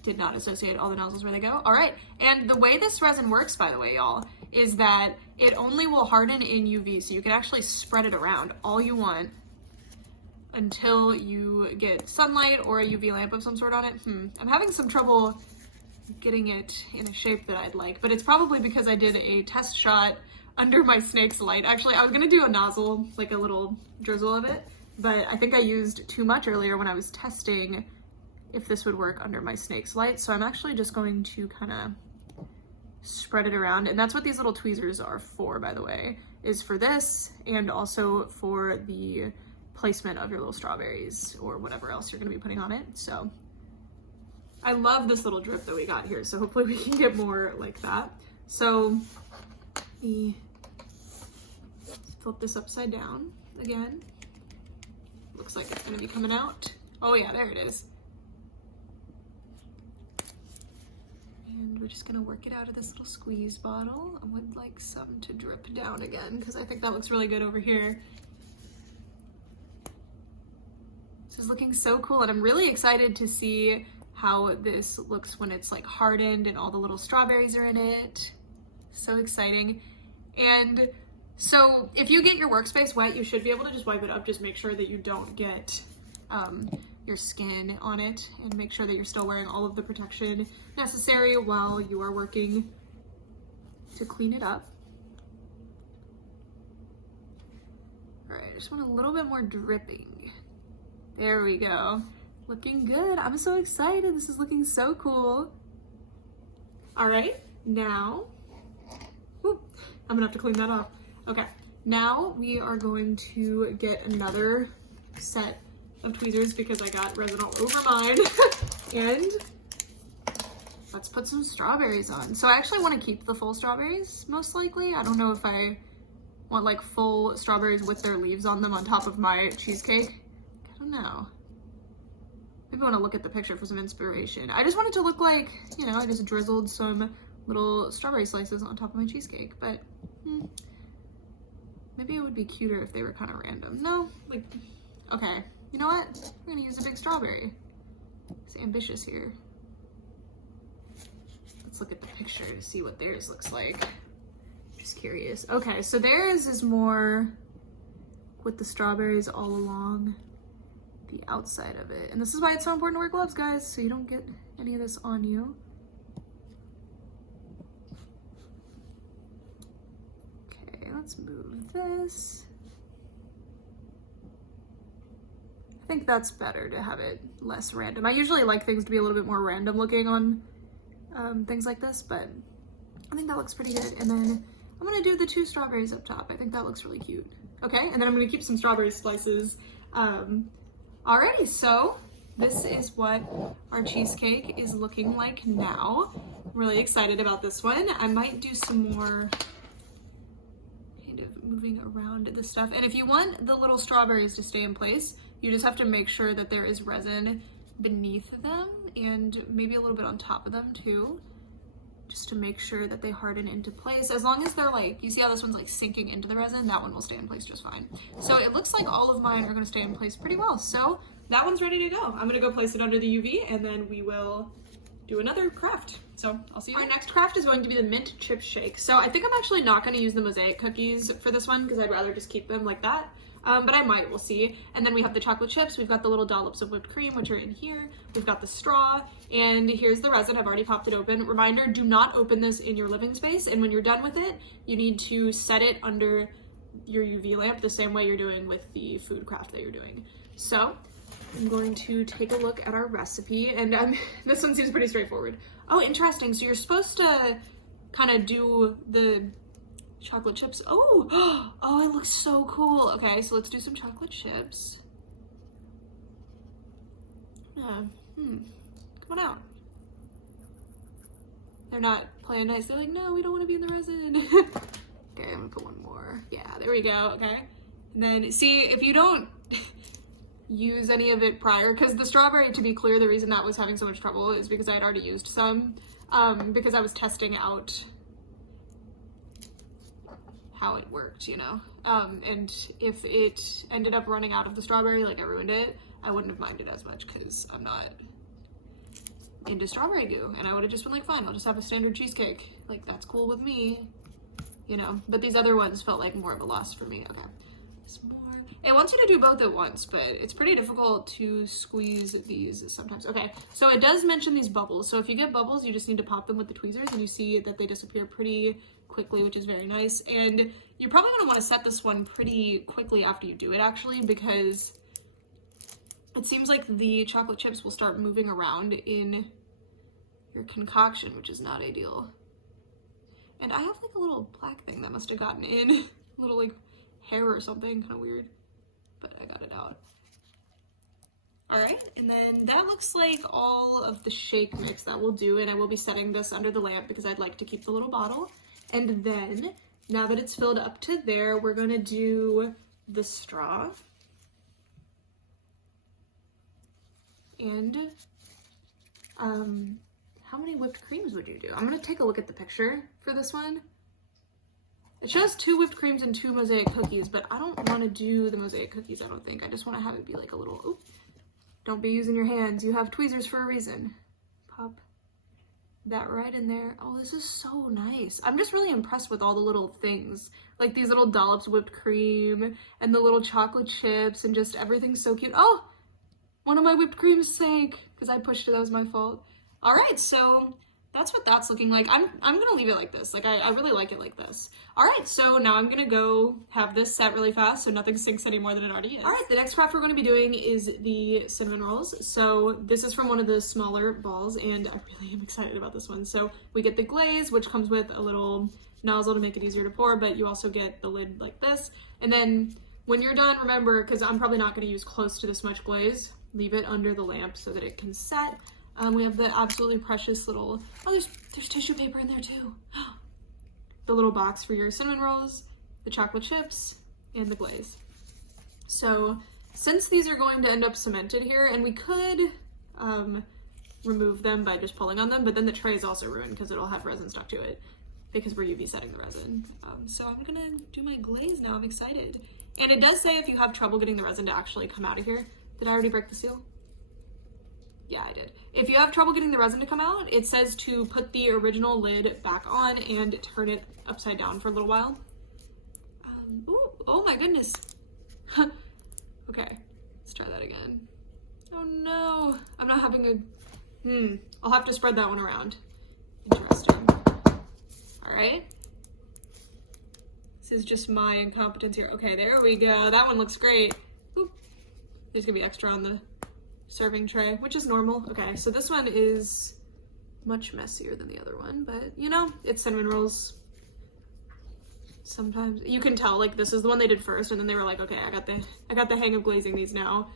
did not associate all the nozzles where they go. All right, and the way this resin works, by the way, y'all, is that it only will harden in UV, so you can actually spread it around all you want until you get sunlight or a UV lamp of some sort on it. I'm having some trouble getting it in a shape that I'd like, but it's probably because I did a test shot under my snake's light. Actually, I was gonna do a nozzle, like a little drizzle of it, but I think I used too much earlier when I was testing if this would work under my snake's light. So I'm actually just going to kind of spread it around. And that's what these little tweezers are for, by the way, is for this and also for the placement of your little strawberries or whatever else you're gonna be putting on it. So I love this little drip that we got here. So hopefully we can get more like that. So let's flip this upside down again. Looks like it's gonna be coming out. Oh yeah, there it is. And we're just gonna work it out of this little squeeze bottle. I would like some to drip down again because I think that looks really good over here. This is looking so cool, and I'm really excited to see how this looks when it's like hardened and all the little strawberries are in it. So exciting. And so if you get your workspace wet, you should be able to just wipe it up. Just make sure that you don't get your skin on it, and make sure that you're still wearing all of the protection necessary while you are working to clean it up. All right, I just want a little bit more dripping. There we go. Looking good. I'm so excited. This is looking so cool. All right, now, I'm gonna have to clean that off. Okay, now we are going to get another set of tweezers because I got resin all over mine. And let's put some strawberries on. So I actually want to keep the full strawberries, most likely. I don't know if I want like full strawberries with their leaves on them on top of my cheesecake. I don't know. Maybe I want to look at the picture for some inspiration. I just want it to look like, you know, I just drizzled some little strawberry slices on top of my cheesecake, but maybe it would be cuter if they were kind of random. No, like, okay. You know what? We're gonna use a big strawberry. It's ambitious here. Let's look at the picture to see what theirs looks like. Just curious. Okay, so theirs is more with the strawberries all along the outside of it. And this is why it's so important to wear gloves, guys, so you don't get any of this on you. Okay, let's move this. I think that's better to have it less random. I usually like things to be a little bit more random looking on things like this, but I think that looks pretty good. And then I'm gonna do the 2 strawberries up top. I think that looks really cute. Okay, and then I'm gonna keep some strawberry slices. Alrighty, so this is what our cheesecake is looking like now. I'm really excited about this one. I might do some more kind of moving around the stuff. And if you want the little strawberries to stay in place, you just have to make sure that there is resin beneath them and maybe a little bit on top of them too, just to make sure that they harden into place. As long as they're like, you see how this one's like sinking into the resin, that one will stay in place just fine. So it looks like all of mine are gonna stay in place pretty well. So that one's ready to go. I'm gonna go place it under the UV and then we will do another craft. So I'll see you. Our next craft is going to be the mint chip shake. So I think I'm actually not gonna use the mosaic cookies for this one because I'd rather just keep them like that. But I might, we'll see. And then we have the chocolate chips, we've got the little dollops of whipped cream, which are in here. We've got the straw, and here's the resin. I've already popped it open. Reminder, do not open this in your living space. And when you're done with it, you need to set it under your UV lamp the same way you're doing with the food craft that you're doing. So I'm going to take a look at our recipe, and this one seems pretty straightforward. Oh, interesting. So you're supposed to kind of do the chocolate chips. Oh, oh, it looks so cool. Okay, so let's do some chocolate chips. Come on out. They're not playing nice. They're like, no, we don't want to be in the resin. Okay, I'm gonna put one more. Yeah, there we go. Okay, and then see if you don't use any of it prior, because the strawberry, to be clear, the reason that was having so much trouble is because I had already used some, because I was testing out how it worked, you know, and if it ended up running out of the strawberry, like I ruined it, I wouldn't have minded as much because I'm not into strawberry goo, and I would have just been like, fine, I'll just have a standard cheesecake, like that's cool with me, you know. But these other ones felt like more of a loss for me. Okay, some more. It wants you to do both at once, but it's pretty difficult to squeeze these sometimes. Okay, so it does mention these bubbles. So if you get bubbles, you just need to pop them with the tweezers, and you see that they disappear pretty quickly, which is very nice. And you're probably gonna wanna set this one pretty quickly after you do it, actually, because it seems like the chocolate chips will start moving around in your concoction, which is not ideal. And I have like a little black thing that must have gotten in, a little like hair or something, kind of weird, but I got it out. All right, and then that looks like all of the shake mix that we'll do, and I will be setting this under the lamp because I'd like to keep the little bottle. And then, now that it's filled up to there, we're gonna do the straw. And, how many whipped creams would you do? I'm gonna take a look at the picture for this one. It shows 2 whipped creams and 2 mosaic cookies, but I don't wanna do the mosaic cookies, I don't think. I just wanna have it be like a little, oop. Don't be using your hands. You have tweezers for a reason. Pop that right in there. Oh, this is so nice. I'm just really impressed with all the little things, like these little dollops of whipped cream and the little chocolate chips and just everything's so cute. Oh, one of my whipped creams sank because I pushed it. That was my fault. All right, so that's what that's looking like. I'm gonna leave it like this. Like I really like it like this. All right, so now I'm gonna go have this set really fast so nothing sinks any more than it already is. All right, the next craft we're gonna be doing is the cinnamon rolls. So this is from one of the smaller balls, and I really am excited about this one. So we get the glaze, which comes with a little nozzle to make it easier to pour, but you also get the lid like this. And then when you're done, remember, because I'm probably not gonna use close to this much glaze, leave it under the lamp so that it can set. We have the absolutely precious little, oh, there's tissue paper in there too. The little box for your cinnamon rolls, the chocolate chips, and the glaze. So since these are going to end up cemented here, and we could remove them by just pulling on them, but then the tray is also ruined because it'll have resin stuck to it because we're UV setting the resin. So I'm gonna do my glaze now, I'm excited. And it does say if you have trouble getting the resin to actually come out of here. Did I already break the seal? Yeah, I did. If you have trouble getting the resin to come out, it says to put the original lid back on and turn it upside down for a little while. Ooh, oh my goodness. Okay, let's try that again. Oh no, I'm not having a, I'll have to spread that one around. Interesting. All right. This is just my incompetence here. Okay, there we go. That one looks great. Oop. There's gonna be extra on the serving tray, which is normal. Okay, so this one is much messier than the other one, but you know, it's cinnamon rolls. Sometimes you can tell, like, this is the one they did first, and then they were like, okay, I got the hang of glazing these now.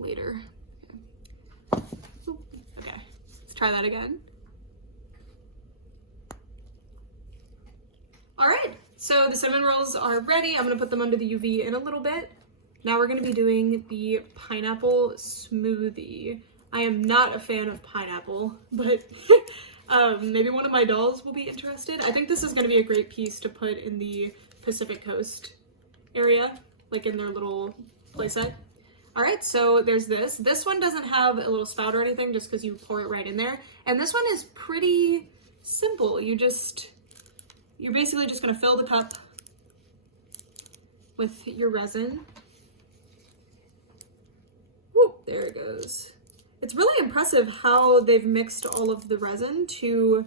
Later. Okay, let's try that again. All right, so the cinnamon rolls are ready. I'm gonna put them under the UV in a little bit. Now we're gonna be doing the pineapple smoothie. I am not a fan of pineapple, but maybe one of my dolls will be interested. I think this is gonna be a great piece to put in the Pacific Coast area, like in their little playset. All right, so there's this. This one doesn't have a little spout or anything, just because you pour it right in there. And this one is pretty simple. You're basically just gonna fill the cup with your resin. Whoop, there it goes. It's really impressive how they've mixed all of the resin to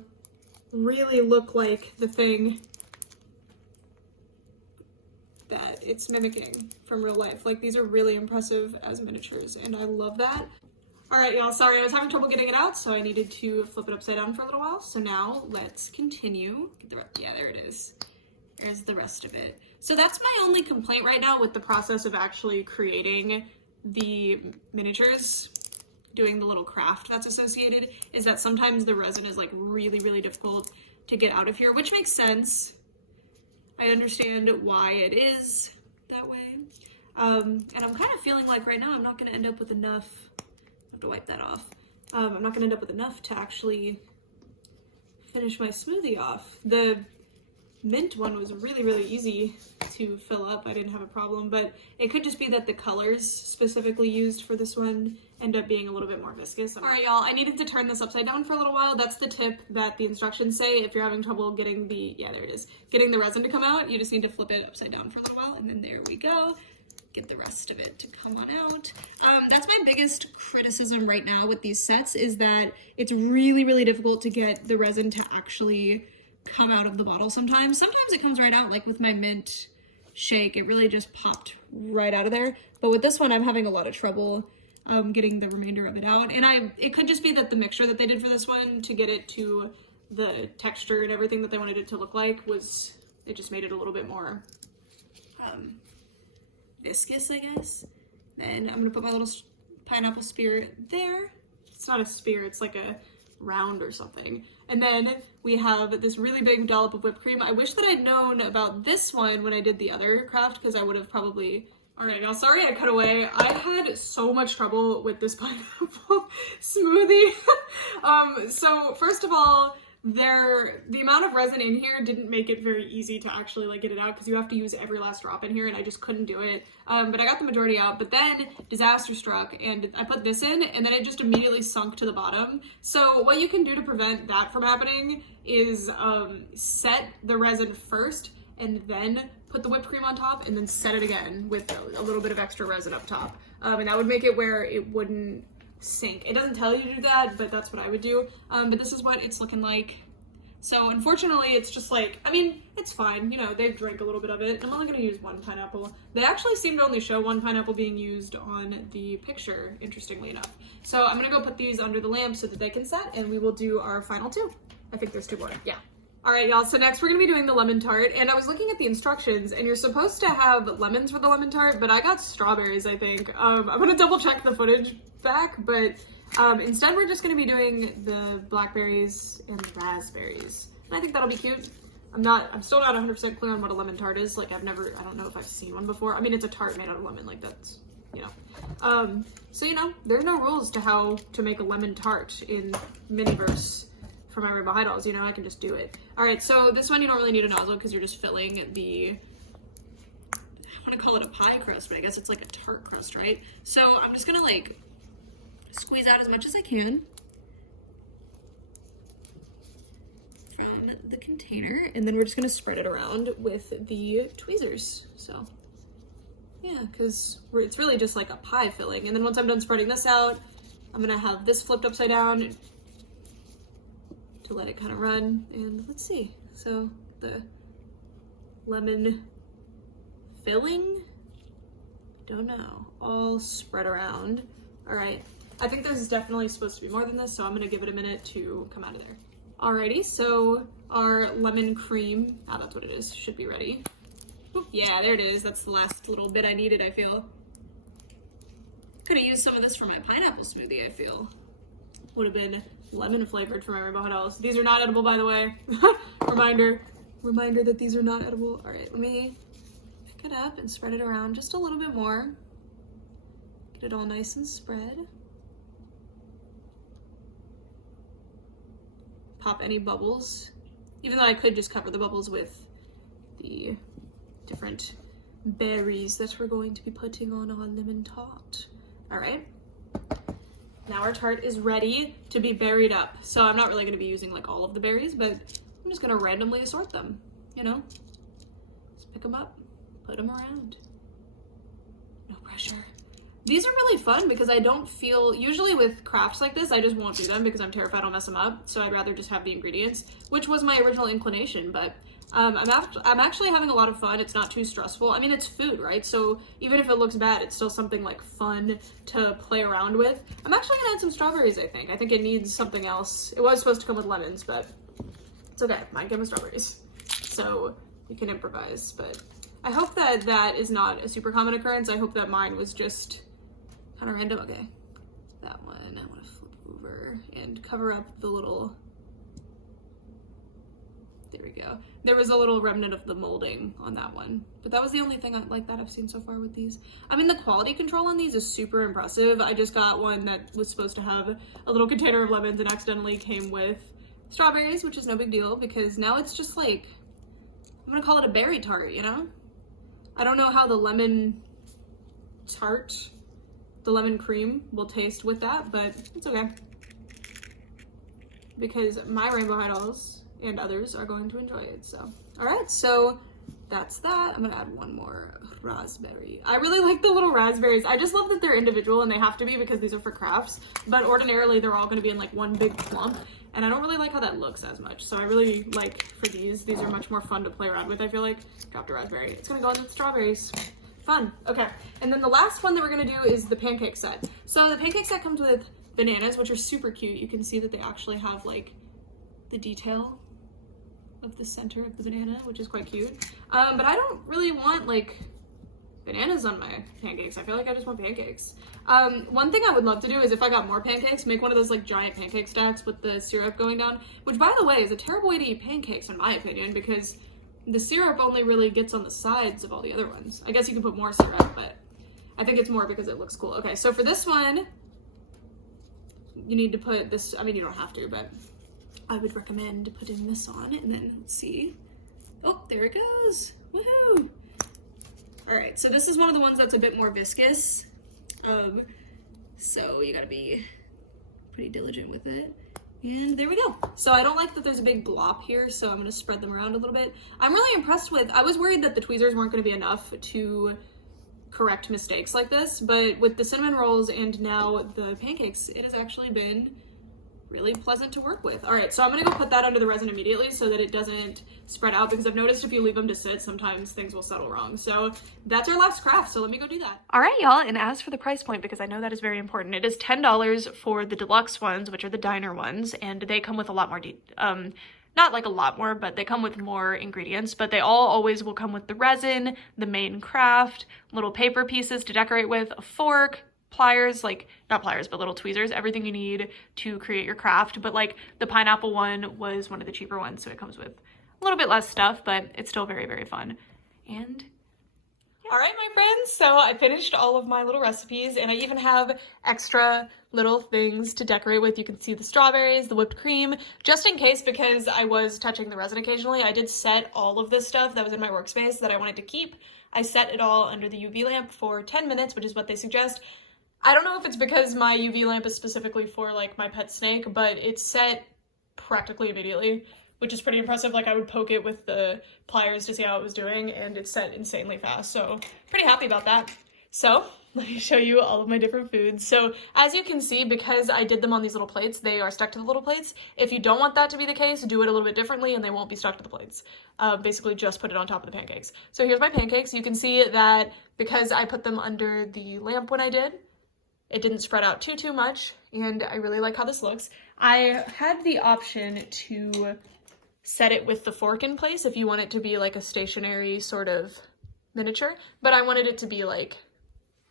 really look like the thing that it's mimicking from real life. Like, these are really impressive as miniatures, and I love that. All right, y'all, sorry, I was having trouble getting it out, so I needed to flip it upside down for a little while. So now let's continue. Yeah, there it is. There's the rest of it. So that's my only complaint right now with the process of actually creating the miniatures, doing the little craft that's associated, is that sometimes the resin is like really, really difficult to get out of here, which makes sense. I understand why it is that way. And I'm kind of feeling like right now I'm not gonna end up with enough, I have to wipe that off. I'm not gonna end up with enough to actually finish my smoothie off. The mint one was really, really easy to fill up. I didn't have a problem, but it could just be that the colors specifically used for this one end up being a little bit more viscous. All right, y'all, I needed to turn this upside down for a little while. That's the tip that the instructions say. If you're having trouble getting the, yeah, there it is, getting the resin to come out, you just need to flip it upside down for a little while, and then there we go. Get the rest of it to come on out. That's my biggest criticism right now with these sets, is that it's really, really difficult to get the resin to actually come out of the bottle sometimes. Sometimes it comes right out, like with my mint shake, it really just popped right out of there. But with this one, I'm having a lot of trouble getting the remainder of it out. And it could just be that the mixture that they did for this one to get it to the texture and everything that they wanted it to look like it just made it a little bit more viscous, I guess. Then I'm gonna put my little pineapple spear there. It's not a spear, it's like a round or something. And then we have this really big dollop of whipped cream. I wish that I'd known about this one when I did the other craft, because I would have probably... All right, y'all, sorry I cut away. I had so much trouble with this pineapple smoothie. So first of all, the amount of resin in here didn't make it very easy to actually like get it out, because you have to use every last drop in here, and I just couldn't do it. But I got the majority out, but then disaster struck, and I put this in, and then it just immediately sunk to the bottom. So what you can do to prevent that from happening is set the resin first, and then put the whipped cream on top, and then set it again with a little bit of extra resin up top. And that would make it where it wouldn't sink. It doesn't tell you to do that, but that's what I would do. But this is what it's looking like. So unfortunately, it's just like, I mean, it's fine. You know, they've drank a little bit of it. I'm only gonna use one pineapple. They actually seem to only show one pineapple being used on the picture, interestingly enough. So I'm gonna go put these under the lamp so that they can set, and we will do our final two. I think there's two more, yeah. All right, y'all, so next we're gonna be doing the lemon tart, and I was looking at the instructions, and you're supposed to have lemons for the lemon tart, but I got strawberries, I think. I'm gonna double check the footage back, but instead we're just gonna be doing the blackberries and raspberries. And I think that'll be cute. I'm still not 100% clear on what a lemon tart is. Like, I don't know if I've seen one before. I mean, it's a tart made out of lemon, like that's, you know. So, you know, there are no rules to how to make a lemon tart in Miniverse. For my Rainbow High dolls, you know, I can just do it. All right, so this one you don't really need a nozzle because you're just filling the, I want to call it a pie crust, but I guess it's like a tart crust, right? So I'm just gonna like squeeze out as much as I can from the container, and then we're just gonna spread it around with the tweezers. So Yeah, because it's really just like a pie filling. And then once I'm done spreading this out, I'm gonna have this flipped upside down to let it kind of run. And let's see. So the lemon filling, don't know, all spread around. All right, I think this is definitely supposed to be more than this, so I'm gonna give it a minute to come out of there. Alrighty, so our lemon cream, that's what it is, should be ready. Oop, yeah, there it is. That's the last little bit I needed, I feel. Could have used some of this for my pineapple smoothie, I feel. Would have been lemon flavored for my rainbow hot dogs. These are not edible, by the way. Reminder that these are not edible. All right, let me pick it up and spread it around just a little bit more. Get it all nice and spread. Pop any bubbles. Even though I could just cover the bubbles with the different berries that we're going to be putting on our lemon tart. All right. Now our tart is ready to be berried up. So I'm not really going to be using like all of the berries, but I'm just going to randomly assort them, you know? Just pick them up, put them around. No pressure. These are really fun because I don't feel, usually with crafts like this, I just won't do them because I'm terrified I'll mess them up. So I'd rather just have the ingredients, which was my original inclination, but I'm actually having a lot of fun. It's not too stressful. I mean, it's food, right? So even if it looks bad, it's still something like fun to play around with. I'm actually gonna add some strawberries, I think. I think it needs something else. It was supposed to come with lemons, but it's okay. Mine came with strawberries. So you can improvise, but I hope that that is not a super common occurrence. I hope that mine was just kind of random. Okay, that one I want to flip over and cover up the little, there we go. There was a little remnant of the molding on that one, but that was the only thing like that I've seen so far with these. I mean, the quality control on these is super impressive. I just got one that was supposed to have a little container of lemons and accidentally came with strawberries, which is no big deal because now it's just like, I'm gonna call it a berry tart, you know? I don't know how the lemon tart, the lemon cream will taste with that, but it's okay. Because my rainbow high dolls and others are going to enjoy it, so. All right, so that's that. I'm gonna add one more raspberry. I really like the little raspberries. I just love that they're individual and they have to be because these are for crafts, but ordinarily they're all gonna be in like one big clump, and I don't really like how that looks as much. So I really like for these are much more fun to play around with, I feel like. Dropped a raspberry. It's gonna go in with strawberries. Fun. Okay, and then the last one that we're gonna do is the pancake set. So the pancake set comes with bananas, which are super cute. You can see that they actually have like the detail of the center of the banana, which is quite cute. But I don't really want like bananas on my pancakes. I feel like I just want pancakes. One thing I would love to do is if I got more pancakes, make one of those like giant pancake stacks with the syrup going down, which by the way is a terrible way to eat pancakes in my opinion because the syrup only really gets on the sides of all the other ones. I guess you can put more syrup, but I think it's more because it looks cool. Okay, so for this one, you need to put this, I mean, you don't have to, but I would recommend putting this on, and then let's see. Oh, there it goes. Woohoo! All right, so this is one of the ones that's a bit more viscous. So you gotta be pretty diligent with it. And there we go. So I don't like that there's a big glop here, so I'm gonna spread them around a little bit. I'm really impressed with, I was worried that the tweezers weren't gonna be enough to correct mistakes like this, but with the cinnamon rolls and now the pancakes, it has actually been really pleasant to work with. All right, so I'm gonna go put that under the resin immediately so that it doesn't spread out because I've noticed if you leave them to sit, sometimes things will settle wrong. So that's our last craft, so let me go do that. All right, y'all, and as for the price point, because I know that is very important, it is $10 for the deluxe ones, which are the diner ones, and they come with a lot more, not like a lot more, but they come with more ingredients, but they all always will come with the resin, the main craft, little paper pieces to decorate with, a fork, pliers, like not pliers but little tweezers, everything you need to create your craft. But like the pineapple one was one of the cheaper ones, so it comes with a little bit less stuff, but it's still very, very fun. And yeah. All right, my friends, so I finished all of my little recipes and I even have extra little things to decorate with. You can see the strawberries, the whipped cream, just in case, because I was touching the resin occasionally. I did set all of this stuff that was in my workspace that I wanted to keep. I set it all under the UV lamp for 10 minutes, which is what they suggest. I don't know if it's because my UV lamp is specifically for like my pet snake, but it's set practically immediately. which is pretty impressive. Like I would poke it with the pliers to see how it was doing, and it set insanely fast. So pretty happy about that. So let me show you all of my different foods. So as you can see, because I did them on these little plates, they are stuck to the little plates. If you don't want that to be the case, do it a little bit differently and they won't be stuck to the plates. Basically just put it on top of the pancakes. So here's my pancakes. You can see that because I put them under the lamp when I did, it didn't spread out too much, and I really like how this looks. I had the option to set it with the fork in place if you want it to be like a stationary sort of miniature, but I wanted it to be like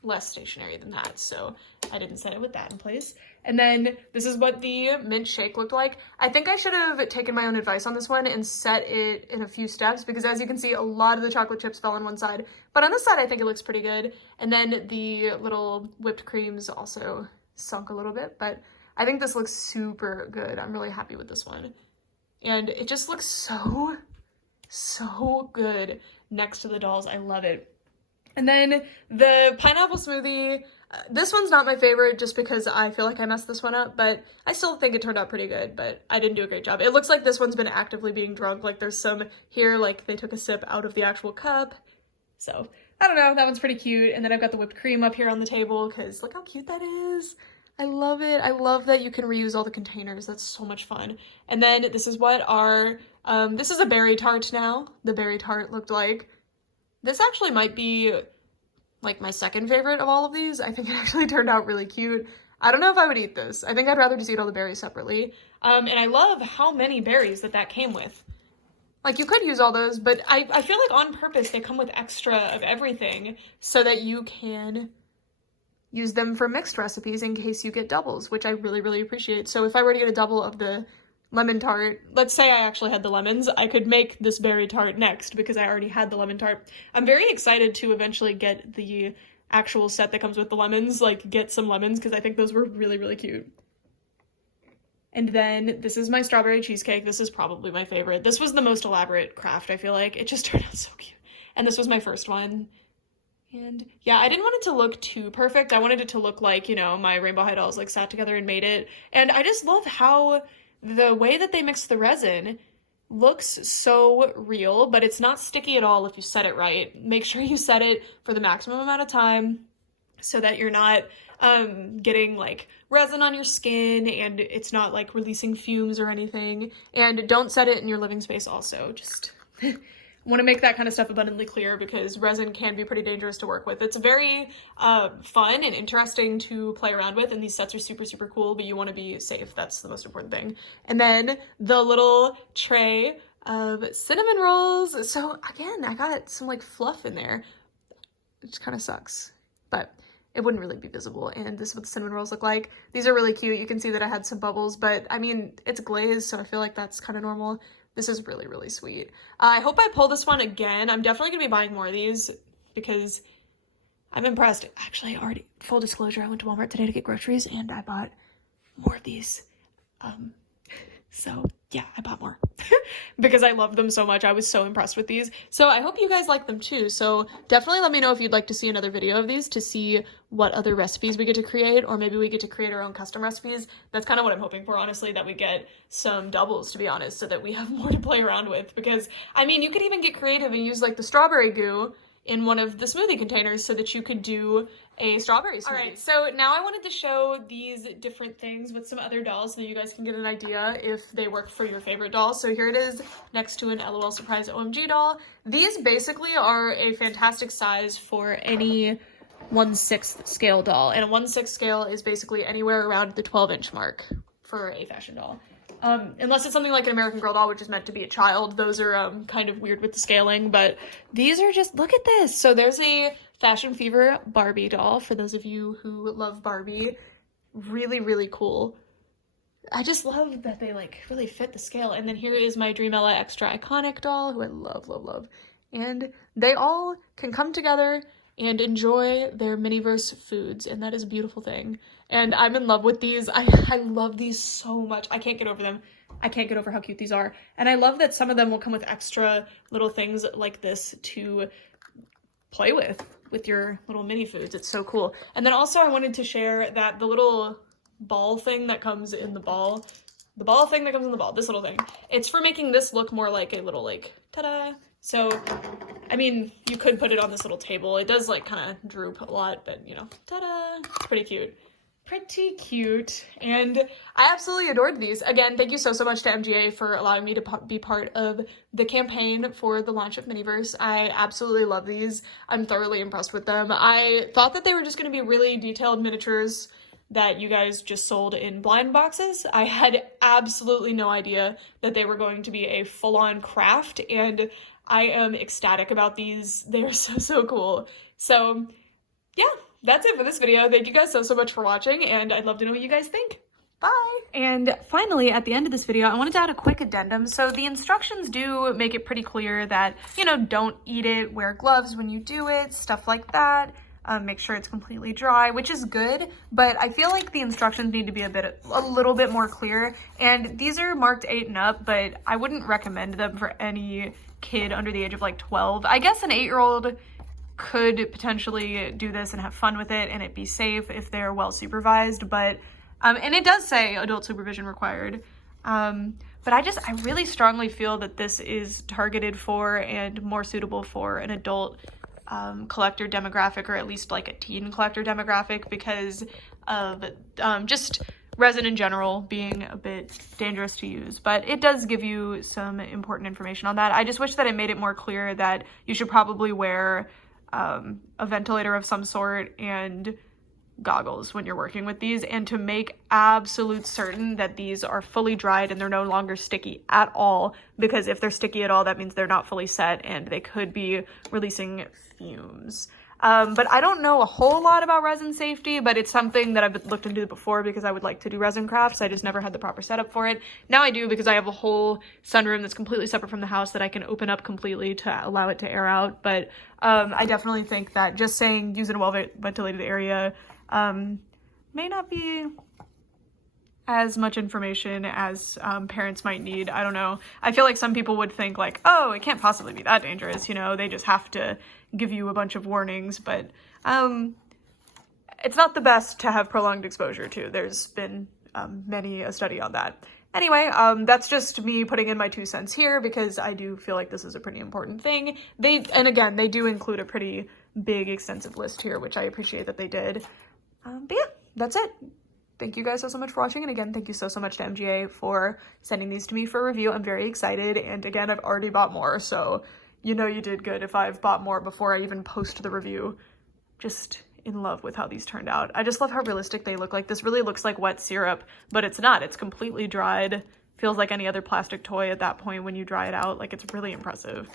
less stationary than that, so I didn't set it with that in place. And then this is what the mint shake looked like. I think I should have taken my own advice on this one and set it in a few steps, because as you can see, a lot of the chocolate chips fell on one side, but on this side I think it looks pretty good. And then the little whipped creams also sunk a little bit, but I think this looks super good. I'm really happy with this one. And it just looks so good next to the dolls. I love it. And then the pineapple smoothie, this one's not my favorite just because I feel like I messed this one up, but I still think it turned out pretty good, but I didn't do a great job. It looks like this one's been actively being drunk. Like there's some here, like they took a sip out of the actual cup. So I don't know, that one's pretty cute. And then I've got the whipped cream up here on the table because look how cute that is. I love it. I love that you can reuse all the containers. That's so much fun. And then this is what our, this is a berry tart now. The berry tart looked like. This actually might be like my second favorite of all of these. I think it actually turned out really cute. I don't know if I would eat this. I think I'd rather just eat all the berries separately. And I love how many berries that came with. Like you could use all those, but I feel like on purpose they come with extra of everything so that you can use them for mixed recipes in case you get doubles, which I really appreciate. So if I were to get a double of the lemon tart, let's say I actually had the lemons, I could make this berry tart next because I already had the lemon tart. I'm very excited to eventually get the actual set that comes with the lemons, like get some lemons, because I think those were really cute. And then this is my strawberry cheesecake. This is probably my favorite. This was the most elaborate craft, I feel like. It just turned out so cute. And this was my first one. And yeah, I didn't want it to look too perfect. I wanted it to look like, you know, my Rainbow High dolls like sat together and made it. And I just love how the way that they mix the resin looks so real, but it's not sticky at all if you set it right. Make sure you set it for the maximum amount of time so that you're not getting like resin on your skin and it's not like releasing fumes or anything. And don't set it in your living space also. Just want to make that kind of stuff abundantly clear because resin can be pretty dangerous to work with. It's very fun and interesting to play around with, and these sets are super cool, but you want to be safe. That's the most important thing. And then the little tray of cinnamon rolls. So again, I got some like fluff in there. It just kind of sucks, but it wouldn't really be visible. And this is what the cinnamon rolls look like. These are really cute. You can see that I had some bubbles, but I mean, it's glazed, so I feel like that's kind of normal. This is really sweet. I hope I pull this one again. I'm definitely gonna be buying more of these because I'm impressed. Actually, already, full disclosure, I went to Walmart today to get groceries and I bought more of these. So yeah, I bought more because I love them so much. I was so impressed with these. So I hope you guys like them too. So definitely let me know if you'd like to see another video of these to see what other recipes we get to create, or maybe we get to create our own custom recipes. That's kind of what I'm hoping for, honestly, that we get some doubles, to be honest, so that we have more to play around with. Because, I mean, you could even get creative and use like the strawberry goo in one of the smoothie containers so that you could do a strawberry smoothie. All right, so now I wanted to show these different things with some other dolls so that you guys can get an idea if they work for your favorite doll. So here it is next to an LOL Surprise OMG doll. These basically are a fantastic size for any 1/6 scale doll, and a 1/6 scale is basically anywhere around the 12-inch mark for a fashion doll. Unless it's something like an American Girl doll, which is meant to be a child. Those are kind of weird with the scaling, but these are just, look at this. So there's a Fashion Fever Barbie doll, for those of you who love Barbie. Really cool. I just love that they like really fit the scale. And then here is my Dreamella Extra Iconic doll, who I love. And they all can come together and enjoy their Miniverse foods, and that is a beautiful thing. And I'm in love with these. I love these so much. I can't get over them. I can't get over how cute these are. And I love that some of them will come with extra little things like this to play with your little mini foods. It's so cool. And then also I wanted to share that the little ball thing that comes in the ball, the ball thing that comes in the ball, this little thing. It's for making this look more like a little, like, ta-da. So, I mean, you could put it on this little table. It does, like, kind of droop a lot, but, you know, ta-da. It's pretty cute. Pretty cute. And I absolutely adored these. Again, thank you so much to MGA for allowing me to be part of the campaign for the launch of Miniverse. I absolutely love these. I'm thoroughly impressed with them. I thought that they were just going to be really detailed miniatures that you guys just sold in blind boxes. I had absolutely no idea that they were going to be a full-on craft, and I am ecstatic about these. They're so cool. So yeah, that's it for this video. Thank you guys so much for watching, and I'd love to know what you guys think. Bye! And finally, at the end of this video, I wanted to add a quick addendum. So the instructions do make it pretty clear that, you know, don't eat it, wear gloves when you do it, stuff like that. Make sure it's completely dry, which is good, but I feel like the instructions need to be a little bit more clear. And these are marked 8 and up, but I wouldn't recommend them for any kid under the age of like 12. I guess an 8-year-old could potentially do this and have fun with it and it be safe if they're well supervised, but and it does say adult supervision required. But I really strongly feel that this is targeted for and more suitable for an adult collector demographic, or at least like a teen collector demographic, because of just resin in general being a bit dangerous to use. But it does give you some important information on that. I just wish that it made it more clear that you should probably wear a ventilator of some sort and goggles when you're working with these, and to make absolute certain that these are fully dried and they're no longer sticky at all, because if they're sticky at all, that means they're not fully set and they could be releasing fumes. But I don't know a whole lot about resin safety, but it's something that I've looked into before because I would like to do resin crafts. I just never had the proper setup for it. Now I do, because I have a whole sunroom that's completely separate from the house that I can open up completely to allow it to air out. But I definitely think that just saying use it in a well-ventilated area may not be as much information as parents might need. I don't know. I feel like some people would think like, oh, it can't possibly be that dangerous, you know, they just have to give you a bunch of warnings, but it's not the best to have prolonged exposure to. There's been many a study on that. Anyway, that's just me putting in my 2 cents here, because I do feel like this is a pretty important thing. And again, they do include a pretty big, extensive list here, which I appreciate that they did. But yeah, that's it. Thank you guys so much for watching, and again, thank you so much to MGA for sending these to me for review. I'm very excited, and again, I've already bought more, so you know you did good if I've bought more before I even post the review. Just in love with how these turned out. I just love how realistic they look. Like, this really looks like wet syrup, but it's not. It's completely dried. Feels like any other plastic toy at that point when you dry it out. Like, it's really impressive.